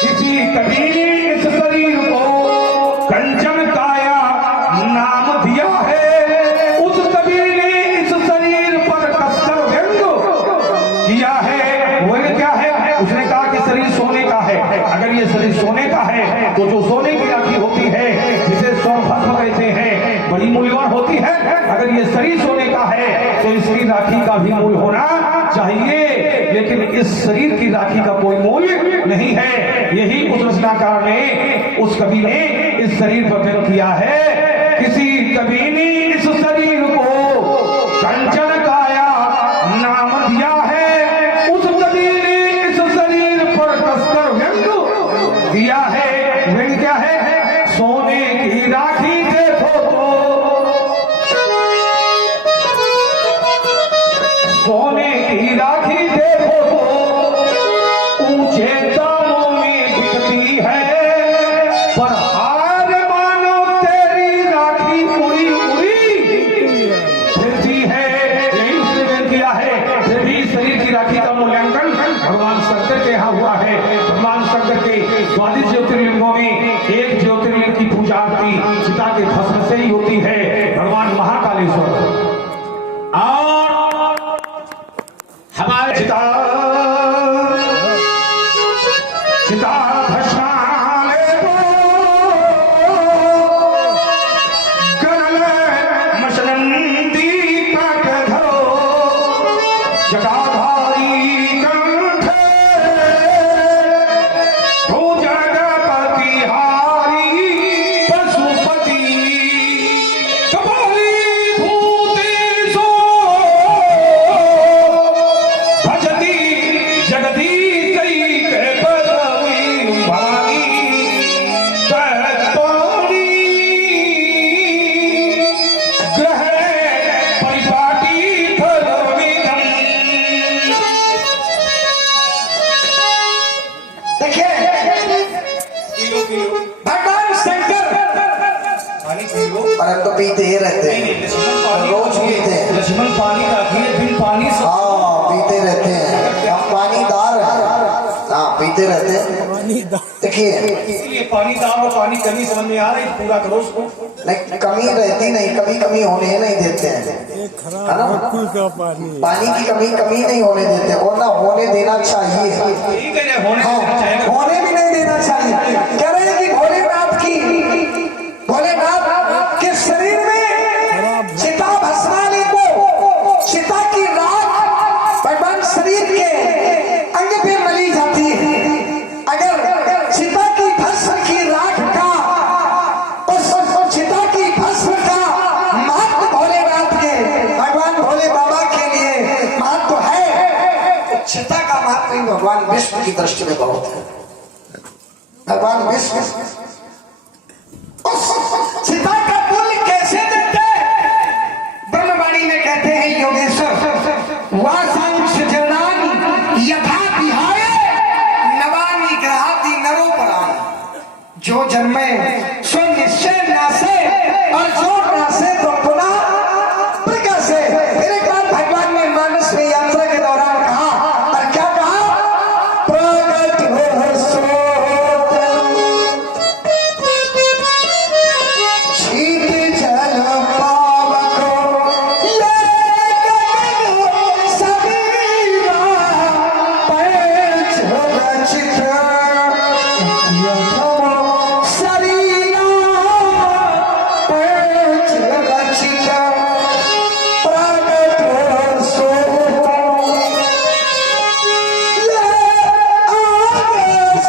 किसी कमीने इस शरीर को कंचन काया नाम दिया है। उस कबीर ने इस शरीर पर कसकर व्यंग किया है। वो क्या है? उसने कहा कि शरीर सोने का है। अगर ये शरीर सोने का है तो जो सोने की राखी होती है जिसे स्वर्ण भस्म कहते हैं बड़ी मूल्यवान होती है। अगर ये शरीर सोने का है तो इसकी राखी का भी मूल्य होना चाहिए। लेकिन इस शरीर की राखी का कोई मूल्य नहीं है। यही उस रचनाकार ने, उस कवि ने इस शरीर पर व्यंग किया है। किसी कवि ने इस शरीर को कंचन काया नाम दिया है। उस कवि ने इस शरीर पर कसकर व्यंग दिया है। व्यंग क्या है? सोने की राखी देखो तो, सोने की राखी देखो तो ऊंचे दामों में बिकती है। पर हार मानो तेरी राखी उड़ी उड़ी फिरती है। यही उसने व्यंग किया है। फिर भी शरीर की राखी का मूल्यांकन भगवान शंकर के यहाँ हुआ है। भगवान शंकर के 22 ज्योतिर्लिंगों में एक ज्योतिर्लिंग की पूजा आरती चिता के भस्म से ही होती है, भगवान महाकालेश्वर। और हमारे चिता चिता भस्माले गरल मशनंदी काट धरो जटाधारी कंठे हो जगपति हारी पशुपति कपाली भूतेशो भजती जगदीश के पदवी भागी तत्पाणी ग्रह परिपाटी फलविदम। देखिए भगवान शंकर परंतु पीते ही रहते हैं, रोज पीते हैं। लक्ष्मण पानी रखिए, बिन पानी से हाँ पीते रहते हैं। हम पानीदार हैं। हाँ पीते रहते हैं। देखिए इसलिए पानी दाम और पानी कमी समझ में आ रही, पूरा करो उसको। नहीं कमी रहती नहीं, कभी कमी होने नहीं देते हैं, है ना? पानी की कमी कमी नहीं होने देते और ना होने देना चाहिए। ठीक है, होने हाँ, देना चाहेगा। होने भी नहीं देना चाहिए। कह रहे हैं कि भोलेनाथ के शरीर में चिता भस्माने को चिता की राख सीता का महात्म्य भगवान विष्णु की दृष्टि में बहुत है। भगवान विष्णु सीता का मूल्य कैसे देते? ब्रह्मवाणी में कहते हैं योगेश्वर वासांश जनानी यथा विहाय नवानी ग्रहाति नरोपराम। जो जन्मे सो निश्चय नासे और जो नासे तो पुनः प्रकाशे। फिर एक बार भगवान ने मानस में यात्रा के दौरान कहा, और क्या कहा? प्रगट हो सो शीत जल पावको ये गगन सबीरा पैच रचित यथो शरीरा पैच रचित प्रगट हो सो ये आवेश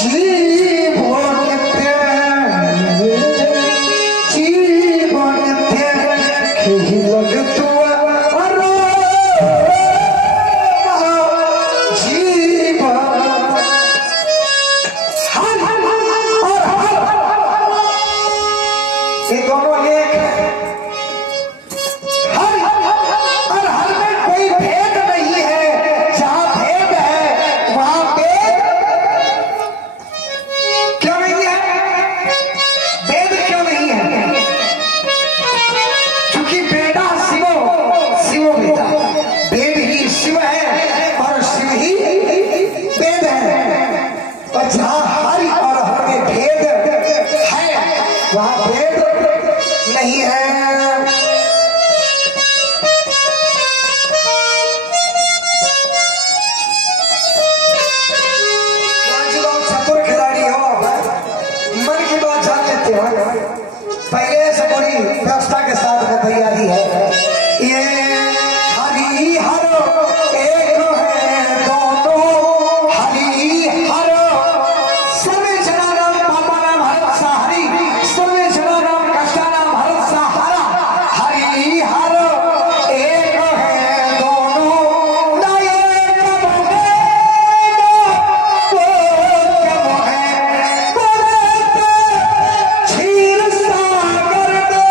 जीवन जीवन ही लगतु जीवन ये दोनों एक है। हर और हर में कोई भेद नहीं है। जहां भेद है वहां भेद क्यों नहीं है? भेद क्यों नहीं है? क्योंकि बेटा शिवो शिवो बेटा, वेद ही शिव है और शिव ही वेद है। और जहां हरि और हर में भेद है वहां भेद नहीं है। आज लोग चतुर खिलाड़ी हो, मन की बात जान लेते हो। पहले से बड़ी व्यवस्था के साथ में तैयारी है। ये हरि हर एक है दोनों, हरि हर सर्वे जना नाम पापा नाम हरत सा हरि, सर्वे जना नाम कष्टा नाम हरत सा हरा। हरि हर एक है दोनों, ना एक कब है ना वो कब है। बोले क्षीर सागर में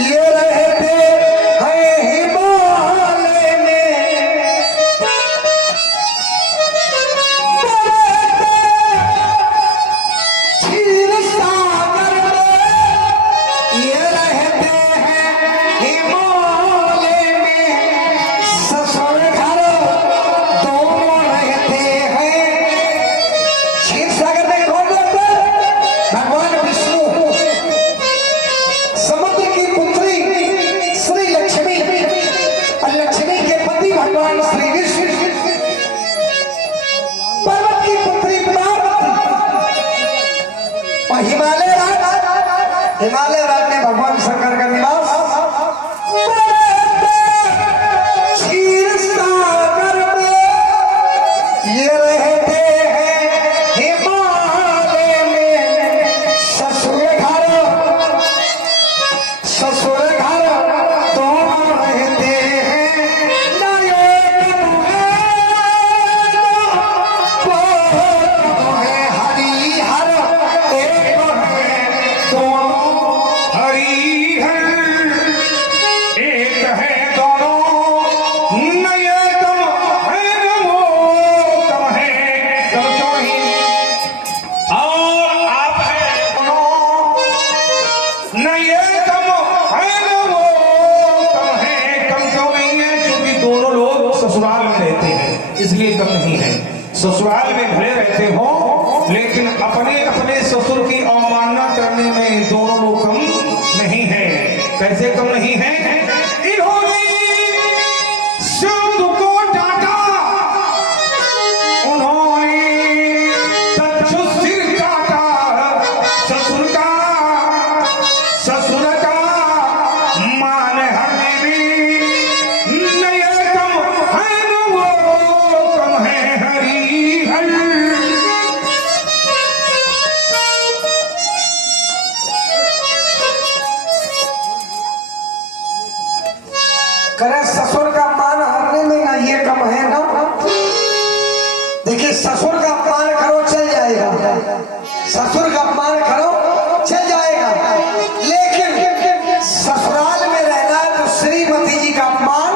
ये रहते हैं हिमालय में। क्षीर सागर में ये रहते हैं हिमालय में। ससुर घर दोनों रहते हैं। क्षीर सागर में कौन रहते हैं? भगवान विष्णु। समुद्र की पुत्री श्री लक्ष्मी और लक्ष्मी के पति भगवान श्री विष्णु। पर्वत की पुत्री पार्वती और हिमालय राज में भगवान शंकर का निवास। क्षीर सागर में ये रहते हैं हिमालय में। ससुर घर दोनों रहते हैं। ना एक है वो है। हरि हर एक है दोनों, हरि हर एक है दोनों, न ये तुम है न वो तुम है। तुम क्यों नहीं? और आप है दोनों, न ये तुम है न वो तुम है। कम क्यों नहीं है? क्योंकि दोनों लोग ससुराल में रहते हैं, इसलिए कम नहीं है। ससुराल में भले रहते हो लेकिन अपने अपने ससुर की अवमानना करने में दोनों लोग कम नहीं है। कैसे कम नहीं है? इन्होंने शब्द को डांटा, उन्होंने तक्षु सिर काटा। ससुर का मान हरने में न ये कम है न वो कम है। हरि हर ससुर का मान हरने में ना ये कम है ना। देखिए ससुर का अपमान करो चल जाएगा, ससुर का अपमान करो चल जाएगा, लेकिन ससुराल में रहना है तो श्रीमती जी का अपमान।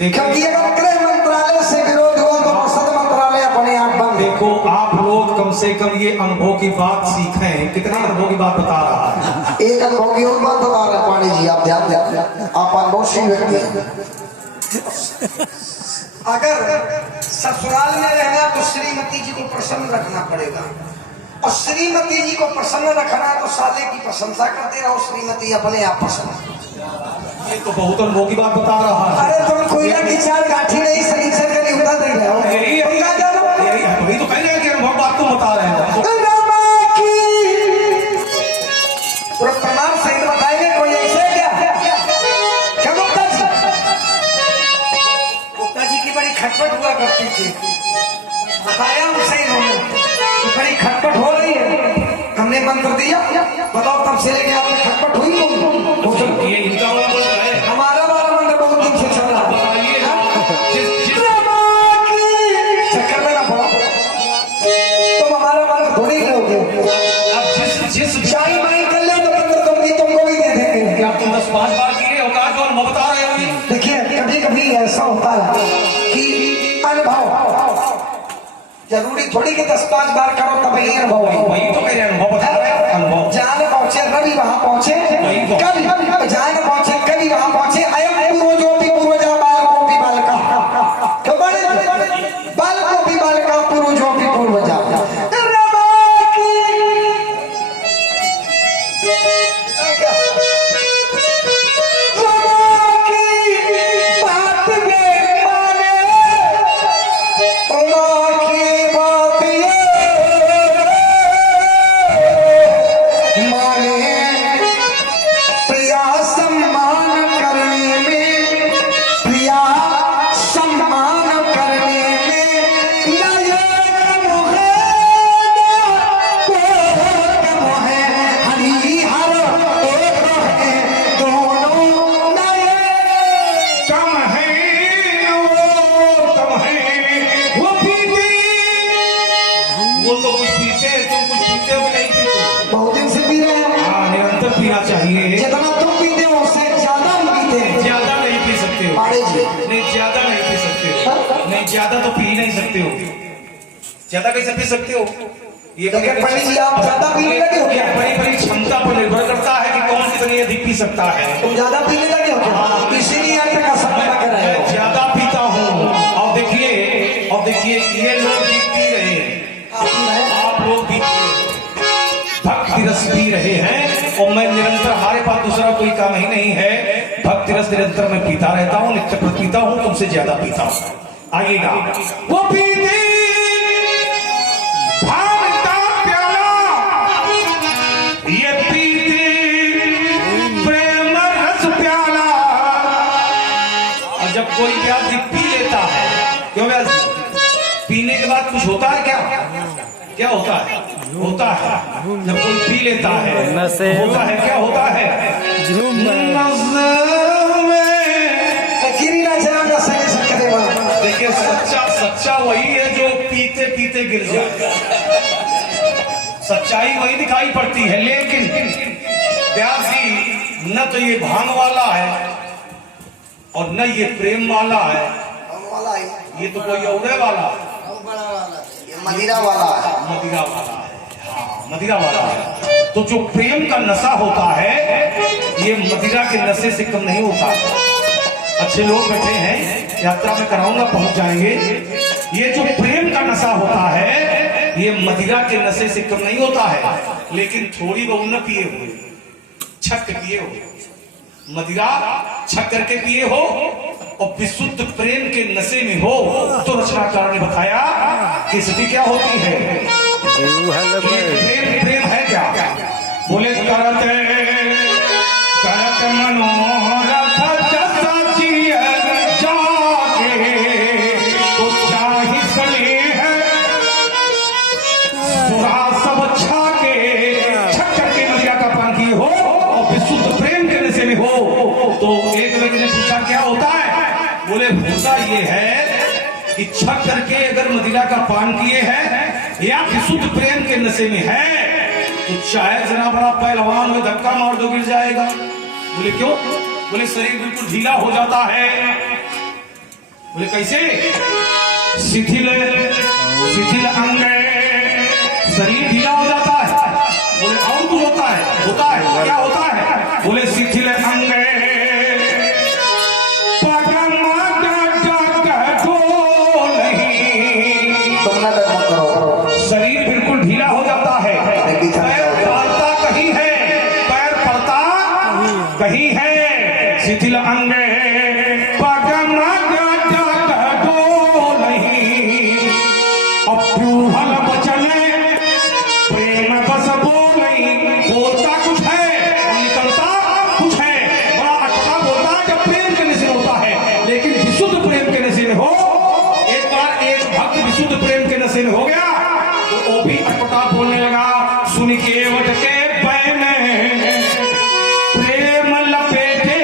क्योंकि अगर गृह मंत्रालय से विरोध हुआ तो संसद मंत्रालय अपने आप बंद। देखो आप लोग कम से कम ये अनुभव की बात सीखें। कितने अनुभव की बात बता रहा है? एक अनुभव की और बात बता रहे पानी जी, आप ध्यान दें, आप अनुभवशील व्यक्ति हैं। अगर ससुराल में रहना तो श्रीमती जी को प्रसन्न रखना पड़ेगा, और श्रीमती जी को प्रसन्न रखना है तो साले की प्रशंसा करते रहो, श्रीमती अपने आप प्रसन्न। ये तो बहुत अनुभव की बात बता रहा है। अरे तुम कोयला की चार गाठी नहीं सनीचर का नहीं उतर नहीं रहे यही हो, क्या जानो? वही तो कह रहे हैं कि अनुभव बात को बता रहे हैं। पूरा प्रमाण सहित बताएंगे, कोई ऐसे है क्या गुप्ता जी? गुप्ता जी की बड़ी खटपट हुआ करती थी, बताया हमसे इन्होंने कि बड़ी खटपट हो रही है। हमने मंत्र दिया, बताओ तब से लेके आपने खटपट हुई ये इनका वाला बोल रहा है। हमारा वाला मंत्र बहुत दिन से चल रहा है। बताइए चक्कर में ना पड़ो, तुम हमारा मंत्र थोड़ी लोगे। अब जिस चाई माई कर ले तो मंत्र तुमको भी दे देंगे। क्या तुम 10-5 बार किए हो? कहा जो अनुभव बता रहे हो। देखिए कभी कभी ऐसा होता है कि अनुभव जरूरी थोड़ी कि 10-5 बार करो तब ये अनुभव है। वही तो कह रहे हैं, अनुभव बता रहे हैं। अनुभव जान पहुंचे रवि वहां पहुंचे, कभी जान पहुंचे कभी वहां पहुंचे। अयम पूर्वजो भी पूर्वजा बालको भी बालका, तो बड़े बालको भी बालका पूर्वजो भी पूर्वजा। ज्यादा तो पी नहीं सकते हो। ज्यादा कैसे पी सकते हो? ये पंडित जी आप ज्यादा पीने लगे हो क्या? बड़ी क्षमता पर निर्भर करता है कि कौन कितनी अधिक पी सकता है। तुम ज्यादा पीने लगे हो क्या? इसीलिए आप का सपना कर रहे हो। ज्यादा पीता हूँ। अब देखिए ये लोग भी पी रहे हैं, आप लोग भी भक्ति रस पी रहे हैं, और मैं निरंतर, हमारे पास दूसरा कोई काम ही नहीं है। भक्ति रस निरंतर मैं पीता रहता हूँ, नित्य प्रति पीता हूँ, तुमसे ज्यादा पीता हूँ। आइएगा। वो पीते भांग का प्याला, ये पीते प्रेम रस प्याला। और जब कोई व्याधि पी लेता है, क्यों व्याधि? पीने के बाद कुछ होता है क्या? क्या होता है? होता है जब कोई पी लेता है, होता है क्या? होता है देखिए सच्चा वही है जो पीते पीते गिर जाए। सच्चाई वही दिखाई पड़ती है। लेकिन व्यास जी न तो ये भांग वाला है और न ये प्रेम वाला है, ये तो कोई औरे वाला, मदिरा वाला है। मदिरा वाला है। हाँ, मदिरा वाला है। तो जो प्रेम का नशा होता है, ये मदिरा के नशे से कम नहीं होता। अच्छे लोग बैठे हैं, यात्रा में कराऊंगा, पहुंच जाएंगे। ये जो प्रेम का नशा होता है, ये मदिरा के नशे से कम नहीं होता है। लेकिन थोड़ी बहुत न पिए हुए, छक पिए हो, मदिरा छक करके पिए हो और विशुद्ध प्रेम के नशे में हो, तो रचनाकार ने बताया कि स्थिति क्या होती है। प्रेम है क्या? बोले करत मनोरथ जस जिय जाके, तो चाहि स्नेह सुरा सब छाके। छक करके मदिरा का पान की हो और विशुद्ध प्रेम के नशे में हो। तो एक व्यक्ति ने पूछा क्या होता बोले होता ये है कि छक करके अगर मदिरा का पान किए हैं या विशुद्ध प्रेम के नशे में है तो चाहे जरा बड़ा पहलवान हो धक्का मार दो गिर जाएगा। बोले क्यों? बोले शरीर बिल्कुल ढीला हो जाता है। बोले कैसे? शिथिल शिथिल अंग, शरीर ढीला हो जाता है। बोले और कुछ होता है? होता है, क्या होता है? बोले शिथिल अंग, शरीर बिल्कुल ढीला हो जाता है। पैर पड़ता कहीं है, पैर पड़ता कहीं है। शिथिल अंग अप्रूहल बचने प्रेम बस बोले, बोलता कुछ है निकलता कुछ है, बड़ा अटका बोलता है जब प्रेम के नशे होता है। लेकिन विशुद्ध प्रेम के नशे में हो, एक बार एक भक्त विशुद्ध प्रेम के नशे में हो गया तो वो भी अटपटा बोलने लगा। सुन के वट के बैने प्रेम लपेटे,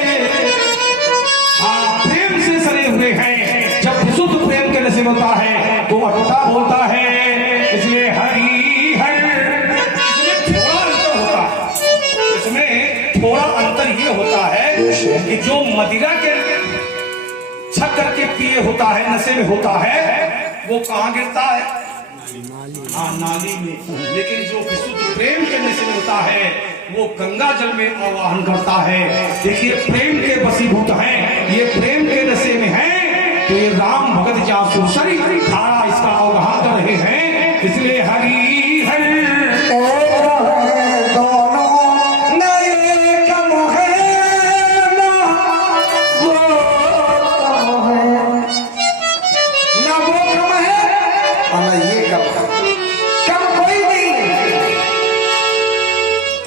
हाँ प्रेम से सने हुए हैं। जब विशुद्ध प्रेम के नशे में होता है तो अटपटा बोलता है। इसलिए हरि हर, इसमें थोड़ा अंतर होता है। इसमें थोड़ा अंतर ये होता है कि जो मदिरा के छक करके पिए होता है, नशे में होता है, वो कहाँ गिरता है? हाँ नाली में। लेकिन जो विशुद्ध प्रेम के नशे में होता है वो गंगा जल में आवाहन करता है। देखिए प्रेम के वशीभूत हैं, ये प्रेम के नशे में हैं तो ये राम भगत जासूसरी खाड़ा इसका अवगाहन कर रहे हैं। इसलिए हरि हर दोनों नए कम है ना वो कम है, ना वो कम है और ना ये कम है। कम कोई नहीं है,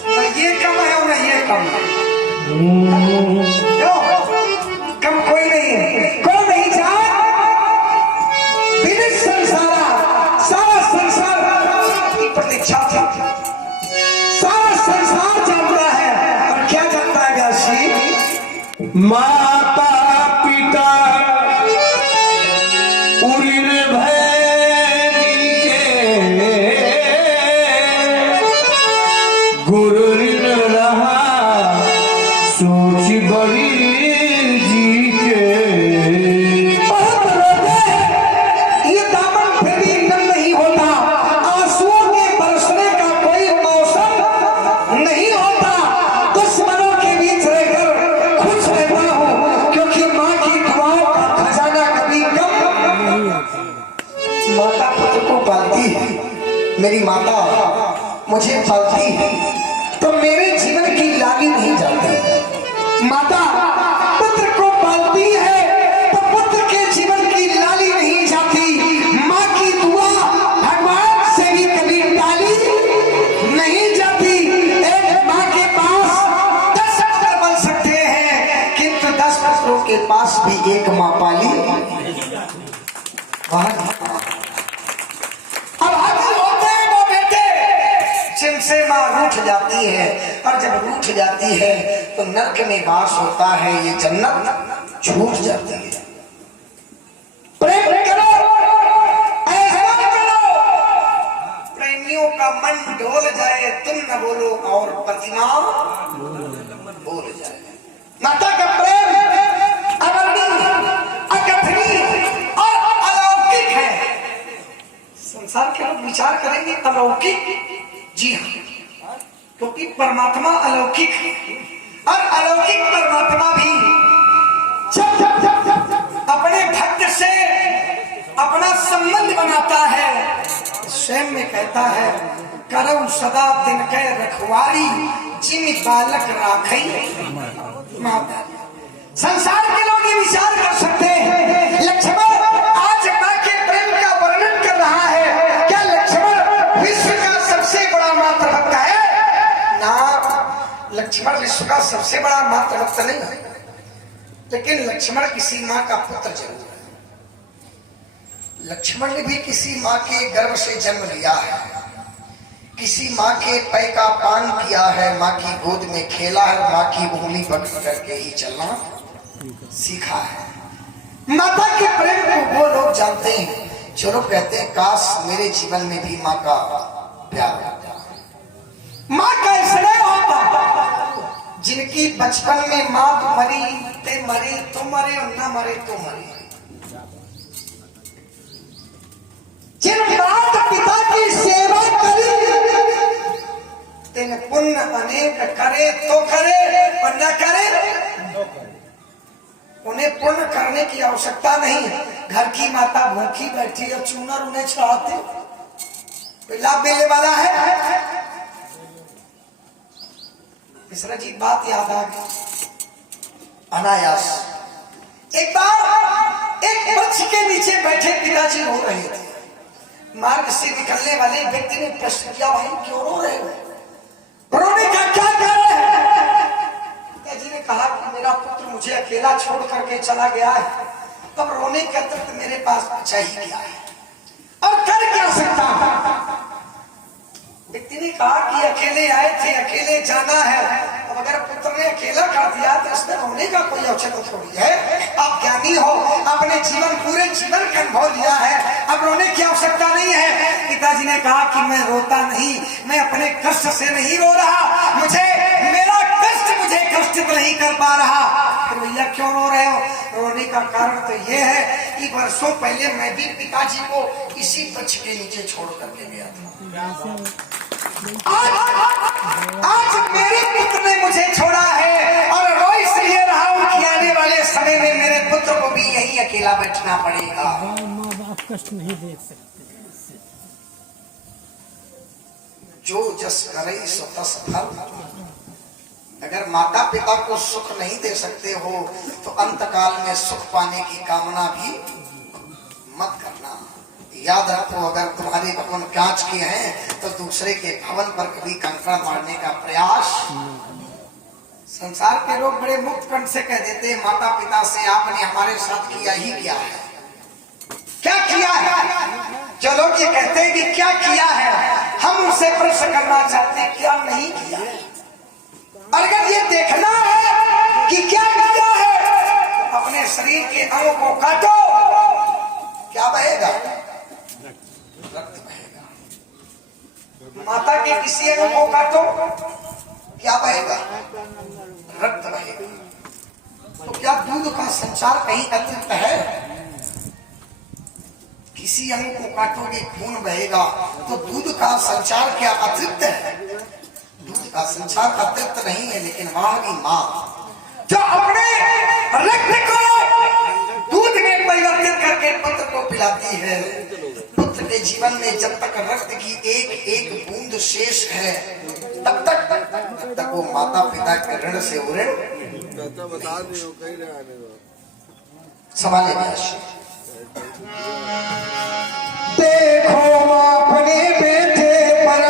ना ये कम है और ना ये कम है। क्यों? कम कोई नहीं है। कौन नहीं जाए? विविध संसार, सारा संसार की प्रतीक्षा थी। सारा संसार जानता है। और क्या जानता है व्यासी? माता पिता उरिन भैनी के, गुरु ऋण रहा सोच बड़ी जी के। बहुत रोते, ये दामन फिर भी नम नहीं होता, आंसुओं के बरसने का कोई मौसम नहीं होता। दुश्मनों के बीच रहकर खुश रहता हूँ क्योंकि माँ की दुआओं का खजाना कभी कम। माता पुत्र को पालती है, मेरी माता मुझे पालती है तो मेरे जीवन की लाली नहीं जाती। माता पुत्र को पालती है तो पुत्र के जीवन की लाली नहीं जाती। माँ की दुआ भगवान से भी कभी टाली नहीं जाती। एक माँ के पास 10 पुत्र बन सकते हैं किंतु 10 पुत्रों के पास भी एक माँ पाली। अब आगे होते हैं वो बेटे जिनसे माँ रूठ जाती है, और जब रूठ जाती है तो नरक में वास होता है, ये जन्नत छूट जाती है। प्रेम करो, ऐसा करो प्रेमियों का मन डोल जाए, तुम न बोलो और प्रतिमा बोल जाए। माता का प्रेम अवर्णनीय, अकथनीय और अलौकिक है। संसार के लोग विचार करेंगे अलौकिक, जी हाँ, क्योंकि परमात्मा अलौकिक है और अलौकिक परमात्मा भी जब अपने भक्त से अपना संबंध बनाता है स्वयं में कहता है करऊ सदा तिनके रखवारी जिमि बालक राखई माता। संसार के लोग ये विचार कर सकते हैं लक्ष्मण आज माँ के प्रेम का वर्णन कर रहा है, क्या लक्ष्मण विश्व का सबसे बड़ा मातृ भक्त है? ना, लक्ष्मण विश्व का सबसे बड़ा मातृ भक्त नहीं है, लेकिन लक्ष्मण किसी माँ का पुत्र जरूर है। लक्ष्मण ने भी किसी माँ के गर्भ से जन्म लिया है, किसी माँ के पैर का पान किया है, माँ की गोद में खेला है, माँ की उंगली पकड़ करके ही चलना सीखा है। माता के प्रेम को वो लोग जानते हैं जो लोग कहते हैं काश मेरे जीवन में भी माँ का प्यार होता, माँ का स्नेह होता। जिनकी बचपन में माँ तो मरी, ते मरे तो मरे और ना मरे तो मरे। जिन माता पिता की सेवा करी तेन पुण्य अनेक करे तो करे और न करे। उन्हें पुण्य करने की आवश्यकता नहीं। घर की माता भूखी बैठी और चूनर उन्हें चढ़ाते लाभ मिलने वाला है। मिश्रा जी बात याद आ गई अनायास। एक बार एक वृक्ष के नीचे बैठे पिताजी रो रहे थे। मार्ग से निकलने वाले व्यक्ति ने प्रश्न किया भाई क्यों रो रहे हो? रोने का क्या कारण है? पिताजी ने कहा कि मेरा पुत्र मुझे अकेला छोड़ करके चला गया है। अब रोने का तर्क मेरे पास बचा ही गया है और कर क्या सकता हूं? व्यक्ति ने कहा कि अकेले आए थे, अकेले जाना है। अब अगर पुत्र ने अकेला कर दिया तो इसमें रोने का कोई औचित्य थोड़ी है। आप ज्ञानी हो, अपने जीवन पूरे जीवन का अनुभव लिया है, अब रोने की आवश्यकता नहीं है। पिताजी ने कहा कि मैं रोता नहीं, मैं अपने कष्ट से नहीं रो रहा, मुझे मेरा कष्ट मुझे कष्ट नहीं कर पा रहा। फिर भैया क्यों रो रहे हो? रोने का कारण तो ये है कि वर्षों पहले मैं भी पिताजी को इसी वृक्ष के नीचे छोड़ करके गया था। आज मेरे पुत्र ने मुझे छोड़ा है और रो इसलिए रहा हूं कि आने वाले समय में मेरे पुत्र को भी यही अकेला बैठना पड़ेगा। माँ बाप कष्ट नहीं देख सकते। जो जस करे सो तस फल। अगर माता पिता को सुख नहीं दे सकते हो तो अंतकाल में सुख पाने की कामना भी मत करना। याद रखो अगर तुम्हारे भवन कांच के हैं तो दूसरे के भवन पर कभी कंकड़ मारने का प्रयास। संसार के लोग बड़े मुक्त कंठ से कह देते हैं माता पिता से आपने हमारे साथ किया ही क्या है, क्या किया है। जो लोग ये कहते हैं कि क्या किया है, हम उनसे प्रश्न करना चाहते हैं क्या नहीं किया है। अगर ये देखना है कि क्या किया है तो अपने शरीर के अंगों को काटो, क्या बहेगा? रक्त बहेगा। माता के किसी अंग को काटो, क्या बहेगा? रक्त बहेगा। तो क्या दूध का संचार कहीं अतिरिक्त है? किसी अंग को काटोगे खून बहेगा, तो दूध का संचार क्या अतिरिक्त है? दूध का संचार अतिरिक्त नहीं है, लेकिन वहां मां जो अपने रक्त को दूध में परिवर्तित करके पुत्र को पिलाती है। पुत्र के जीवन में जब तक रक्त की एक एक बूंद शेष है तब तक वो माता पिता के ऋण से उऋण संभाले। देखो अपने बेटे पर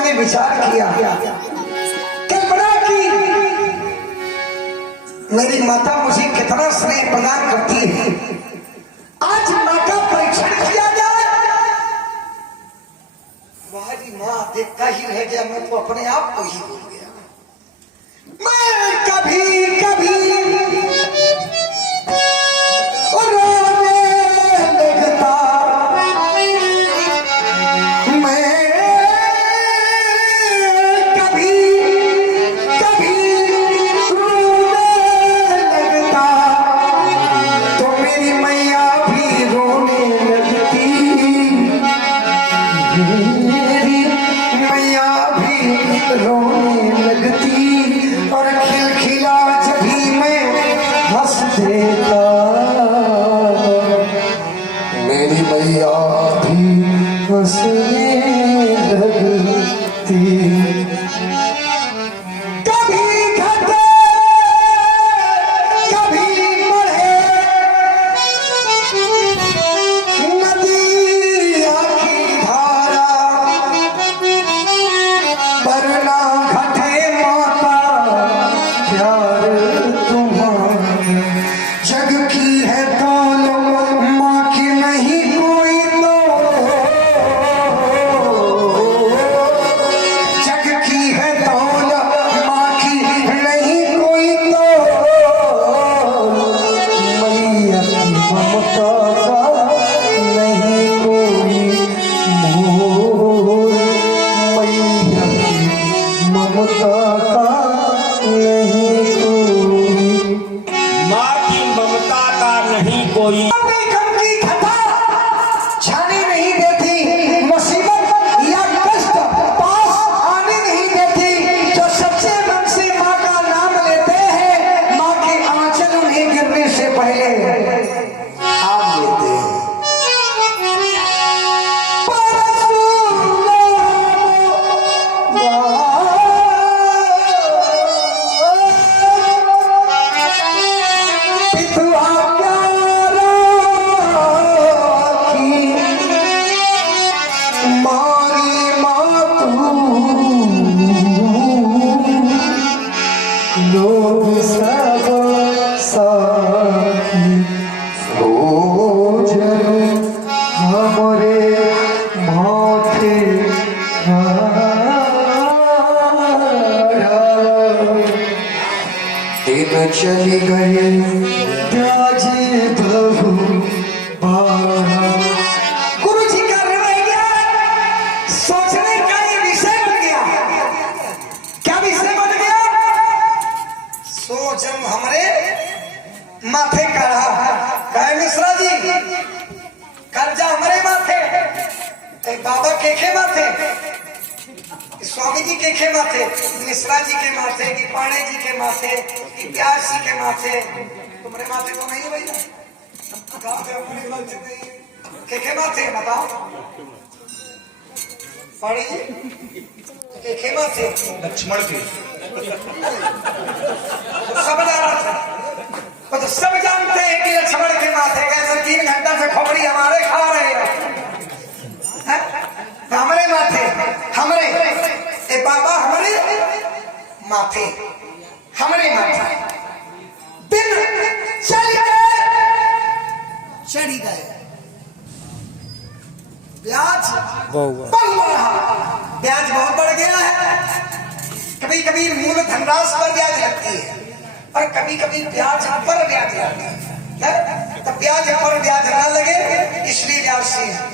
मैंने विचार किया, कल्पना की मेरी माता मुझे कितना स्नेह प्रदान करती है। आज माँ का परीक्षण किया जाए। तुम्हारी माँ देखता ही रह गया, मैं तो अपने आप को ही भूल गया। मैं कभी कभी रोने लगता, मैं कभी कभी रोने लगता, तो मेरी मैया भी रोने लगती, मेरी मैया भी रोने लगती, और खिलखिला जब भी मैं हंस देता, मेरी मैया भी हंसने लगती। कभी घटे कभी बढ़े नदिया की धारा, वरना घटे माता प्यार तुम्हारा। जग की है दौलत माँ की नहीं कोई तो, जग की है दौलत माँ की नहीं कोई तो, मैया की ममता का नहीं कोई मोल, मैया की ममता का नहीं कोई। माँ की ममता का नहीं कोई। अपने गम की घटा छाने नहीं देती, मुसीबत या कष्ट पास आने नहीं देती। जो सच्चे मन से माँ का नाम लेते हैं, माँ के आंचल में गिरने से पहले आप लेते हैं। पितुआ प्यारा की मारी मातू, लोग सब साथी हो जरूं हमरे माथे दिन चली गए राजे बहू बारा। गुरु जी का रह गया, सोचने का ये विषय बन गया। क्या विषय बन गया? सोचन हमरे माथे का रहा। कहे मिश्रा जी, कर्जा हमारे माथे, बाबा के माथे, स्वामी जी के माथे, मिश्रा जी के माथे, कि पाणे जी के माथे, कि प्यास जी के माथे। तुम्हारे माथे तो नहीं है भैया? के माथे बताओ? पाणे जी के माथे लक्ष्मण के सब जाना था। तो सब जानते हैं कि लक्ष्मण के माथे कैसे 3 घंटा से खोपड़ी हमारे खा रहे हैं। हमारे माथे, हमारे ए बाबा, हमारे माथे, हमारे माथे। दिन चल गए, ब्याज बहुत ब्याज बहुत बढ़ गया है। कभी कभी मूल धनराशि पर ब्याज लगती है, और कभी कभी ब्याज पर ब्याज लगती है। तो ब्याज पर ब्याज ना लगे, इसलिए ब्याज से है।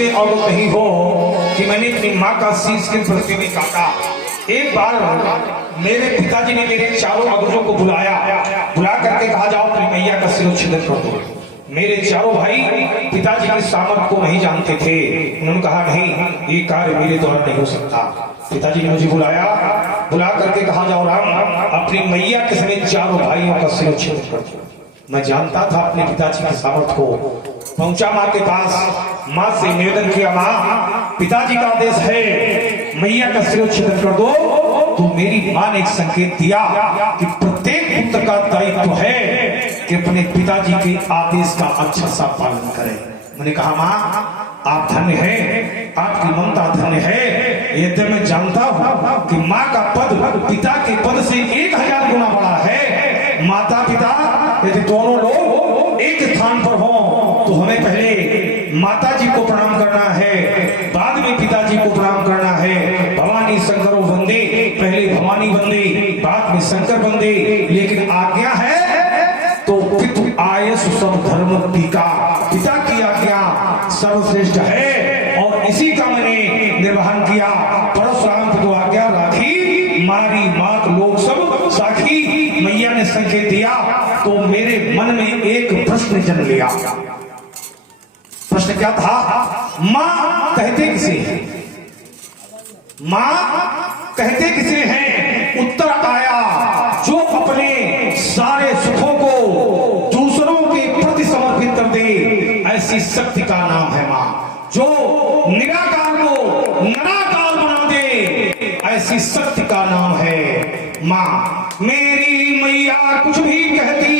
मुझसे और नहीं हो कि मैंने अपनी माँ का शीश किन पृथ्वी में काटा। एक बार मेरे पिताजी ने मेरे चारों अग्रजों को बुलाया, बुला करके कहा जाओ अपनी मैया का शिरोच्छेदन कर दो। मेरे चारों भाई पिताजी की सामर्थ को नहीं जानते थे। उन्होंने कहा नहीं, ये कार्य मेरे द्वारा नहीं हो सकता। पिताजी ने मुझे बुलाया, बुला करके कहा जाओ राम अपनी मैया के समेत चारों भाइयों का शिरोच्छेदन कर दो। मैं जानता था अपने पिताजी की सामर्थ को। पहुंचा माँ के पास, माँ से निवेदन किया, माँ पिताजी का आदेश है मैया का शिरोच्छेदन कर दो। तो मेरी माँ ने एक संकेत दिया कि प्रत्येक पुत्र का दायित्व है कि अपने पिताजी के आदेश का अच्छा सा पालन करे। मैंने कहा माँ आप धन्य है, आपकी ममता धन्य है। यद्यपि मैं जानता हूँ कि माँ का पद पिता के पद से 1000 गुना बड़ा है। माता पिता यदि दोनों लोग एक स्थान पर हों तो हमें पहले माता जी को प्रणाम करना है, बाद में पिताजी को प्रणाम करना है। भवानी शंकरों वंदे, पहले भवानी वंदे, बाद में शंकर वंदे। लेकिन आज्ञा है तो पितु आयस सब धर्म टीका, पिता की आज्ञा सर्वश्रेष्ठ है और इसी का मैंने निर्वहन किया। परशुराम पितु आज्ञा राखी, मारी मात लोग सब साखी। मैया ने संकेत दिया तो मेरे मन में एक प्रश्न जन्म लिया। प्रश्न क्या था? मां कहते किसे हैं? मां कहते किसे हैं? उत्तर आया जो अपने सारे सुखों को दूसरों के प्रति समर्पित कर दे, ऐसी शक्ति का नाम है मां। जो निराकार को निराकार बना दे, ऐसी शक्ति का नाम है मां। मेरी मैया कुछ भी कहती,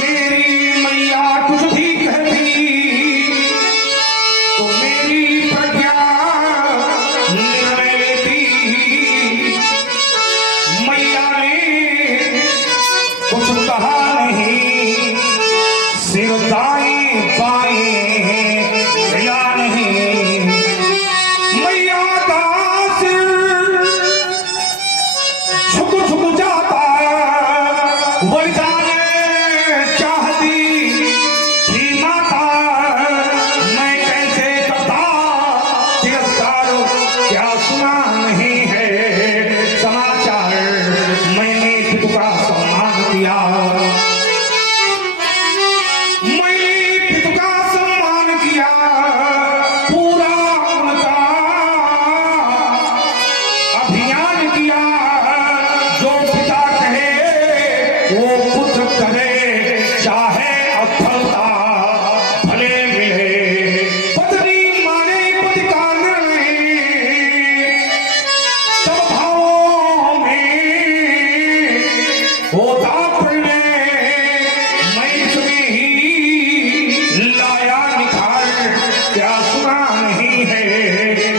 मेरी मैया कुछ भी कहती तो मेरी प्रज्ञा निर्णय लेती। मैया ने कुछ कहा नहीं, सिर दाएं बाएं मिला नहीं। मैया का सिर झुक झुक जाता, वरदान चाहती थी माता। मैं कैसे करता तिरस्कार, क्या सुना नहीं है समाचार। मैंने पितु का सम्मान किया, मैंने पितु का सम्मान किया, पूरा उनका अभियान किया। जो पिता कहे वो पुत्र करे, चाहे असफलता भले मिले। पत्नी माने पति का निर्णय, सब भावों में होता प्रणय। मैं इसमें ही लाया निखार, क्या सुना नहीं है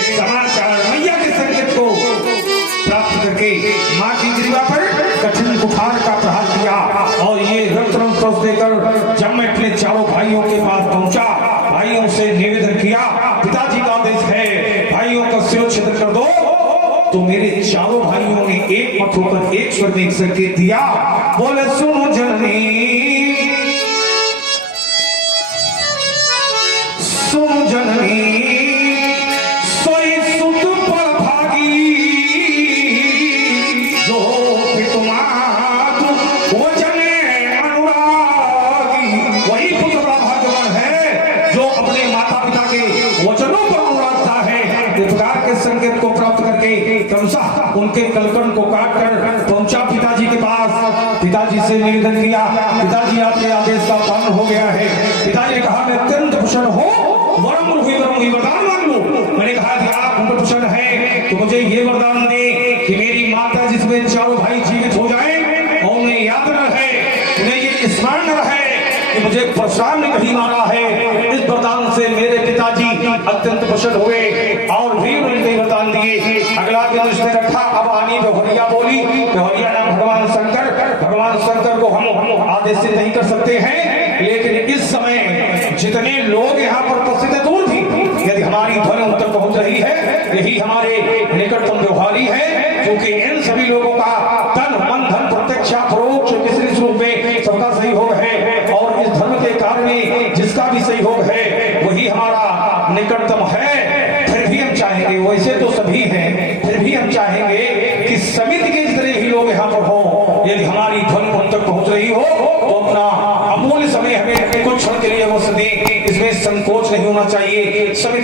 समाचार। मैया के संकेत को प्राप्त करके माँ की ग्रीवा पर कठिन बुखार का प्रहार किया और ये रत्न देकर जब मैं अपने चारों भाइयों के पास पहुंचा, भाइयों से निवेदन किया पिताजी का आदेश है भाइयों का शिरोच्छेदन कर दो। तो मेरे चारों भाइयों ने एक मत होकर एक स्वर में एक संकेत दिया, बोले सुनो जननी, सुनो जननी, सोई सुत पर भागी। जो पितुमातु वचने अनुरागी, वही पुत्र का भाग्यवान है जो अपने माता पिता के वचनों पर अनुराग रखता है। उपकार के संकेत को प्राप्त करके क्रमशः उनके कलकन को काट कर पहुंचा पिताजी के पास। पिताजी से निवेदन किया, पिताजी आपके आदेश का पालन हो गया है। पिताजी ने कहा मैं अत्यंत प्रसन्न हूँ, वरदान मांग लो। मैंने कहा कि आप उनको प्रसन्न है तो मुझे ये वरदान दे कि मेरी माता जिसमें चारों भाई जीवित हो जाए और उन्हें याद न रहे, उन्हें ये स्मरण न रहे कि मुझे परशुराम ने कहीं मारा है। इस वरदान से मेरे पिताजी अत्यंत प्रसन्न हुए और भी उन्हें वरदान दिए। अगला दिन उसने रखा, अब आनी दोहरिया बोली, दोहरिया नाम भगवान शंकर। भगवान शंकर को हम आदेशित नहीं कर सकते हैं, लेकिन इस समय जितने लोग यहाँ पर उपस्थित है दूर थी, यदि हमारी ध्वनि उन तक पहुंच रही है, यही हमारे निकटतम व्यवहारी है, क्योंकि इन सभी लोगों का तन मन धन प्रत्यक्ष परोक्ष किसी रूप में सबका सहयोग है और इस धर्म के कारण निकटतम है, फिर भी हम चाहेंगे, वैसे तो सभी हैं, फिर भी हम चाहेंगे कि समिति के जितने भी लोग यहाँ पर हों, यदि हमारी ध्वनि उन तक पहुंच रही हो तो अपना अमूल्य समय हमें कुछ क्षण के लिए वो दें, इसमें संकोच नहीं होना चाहिए। समिति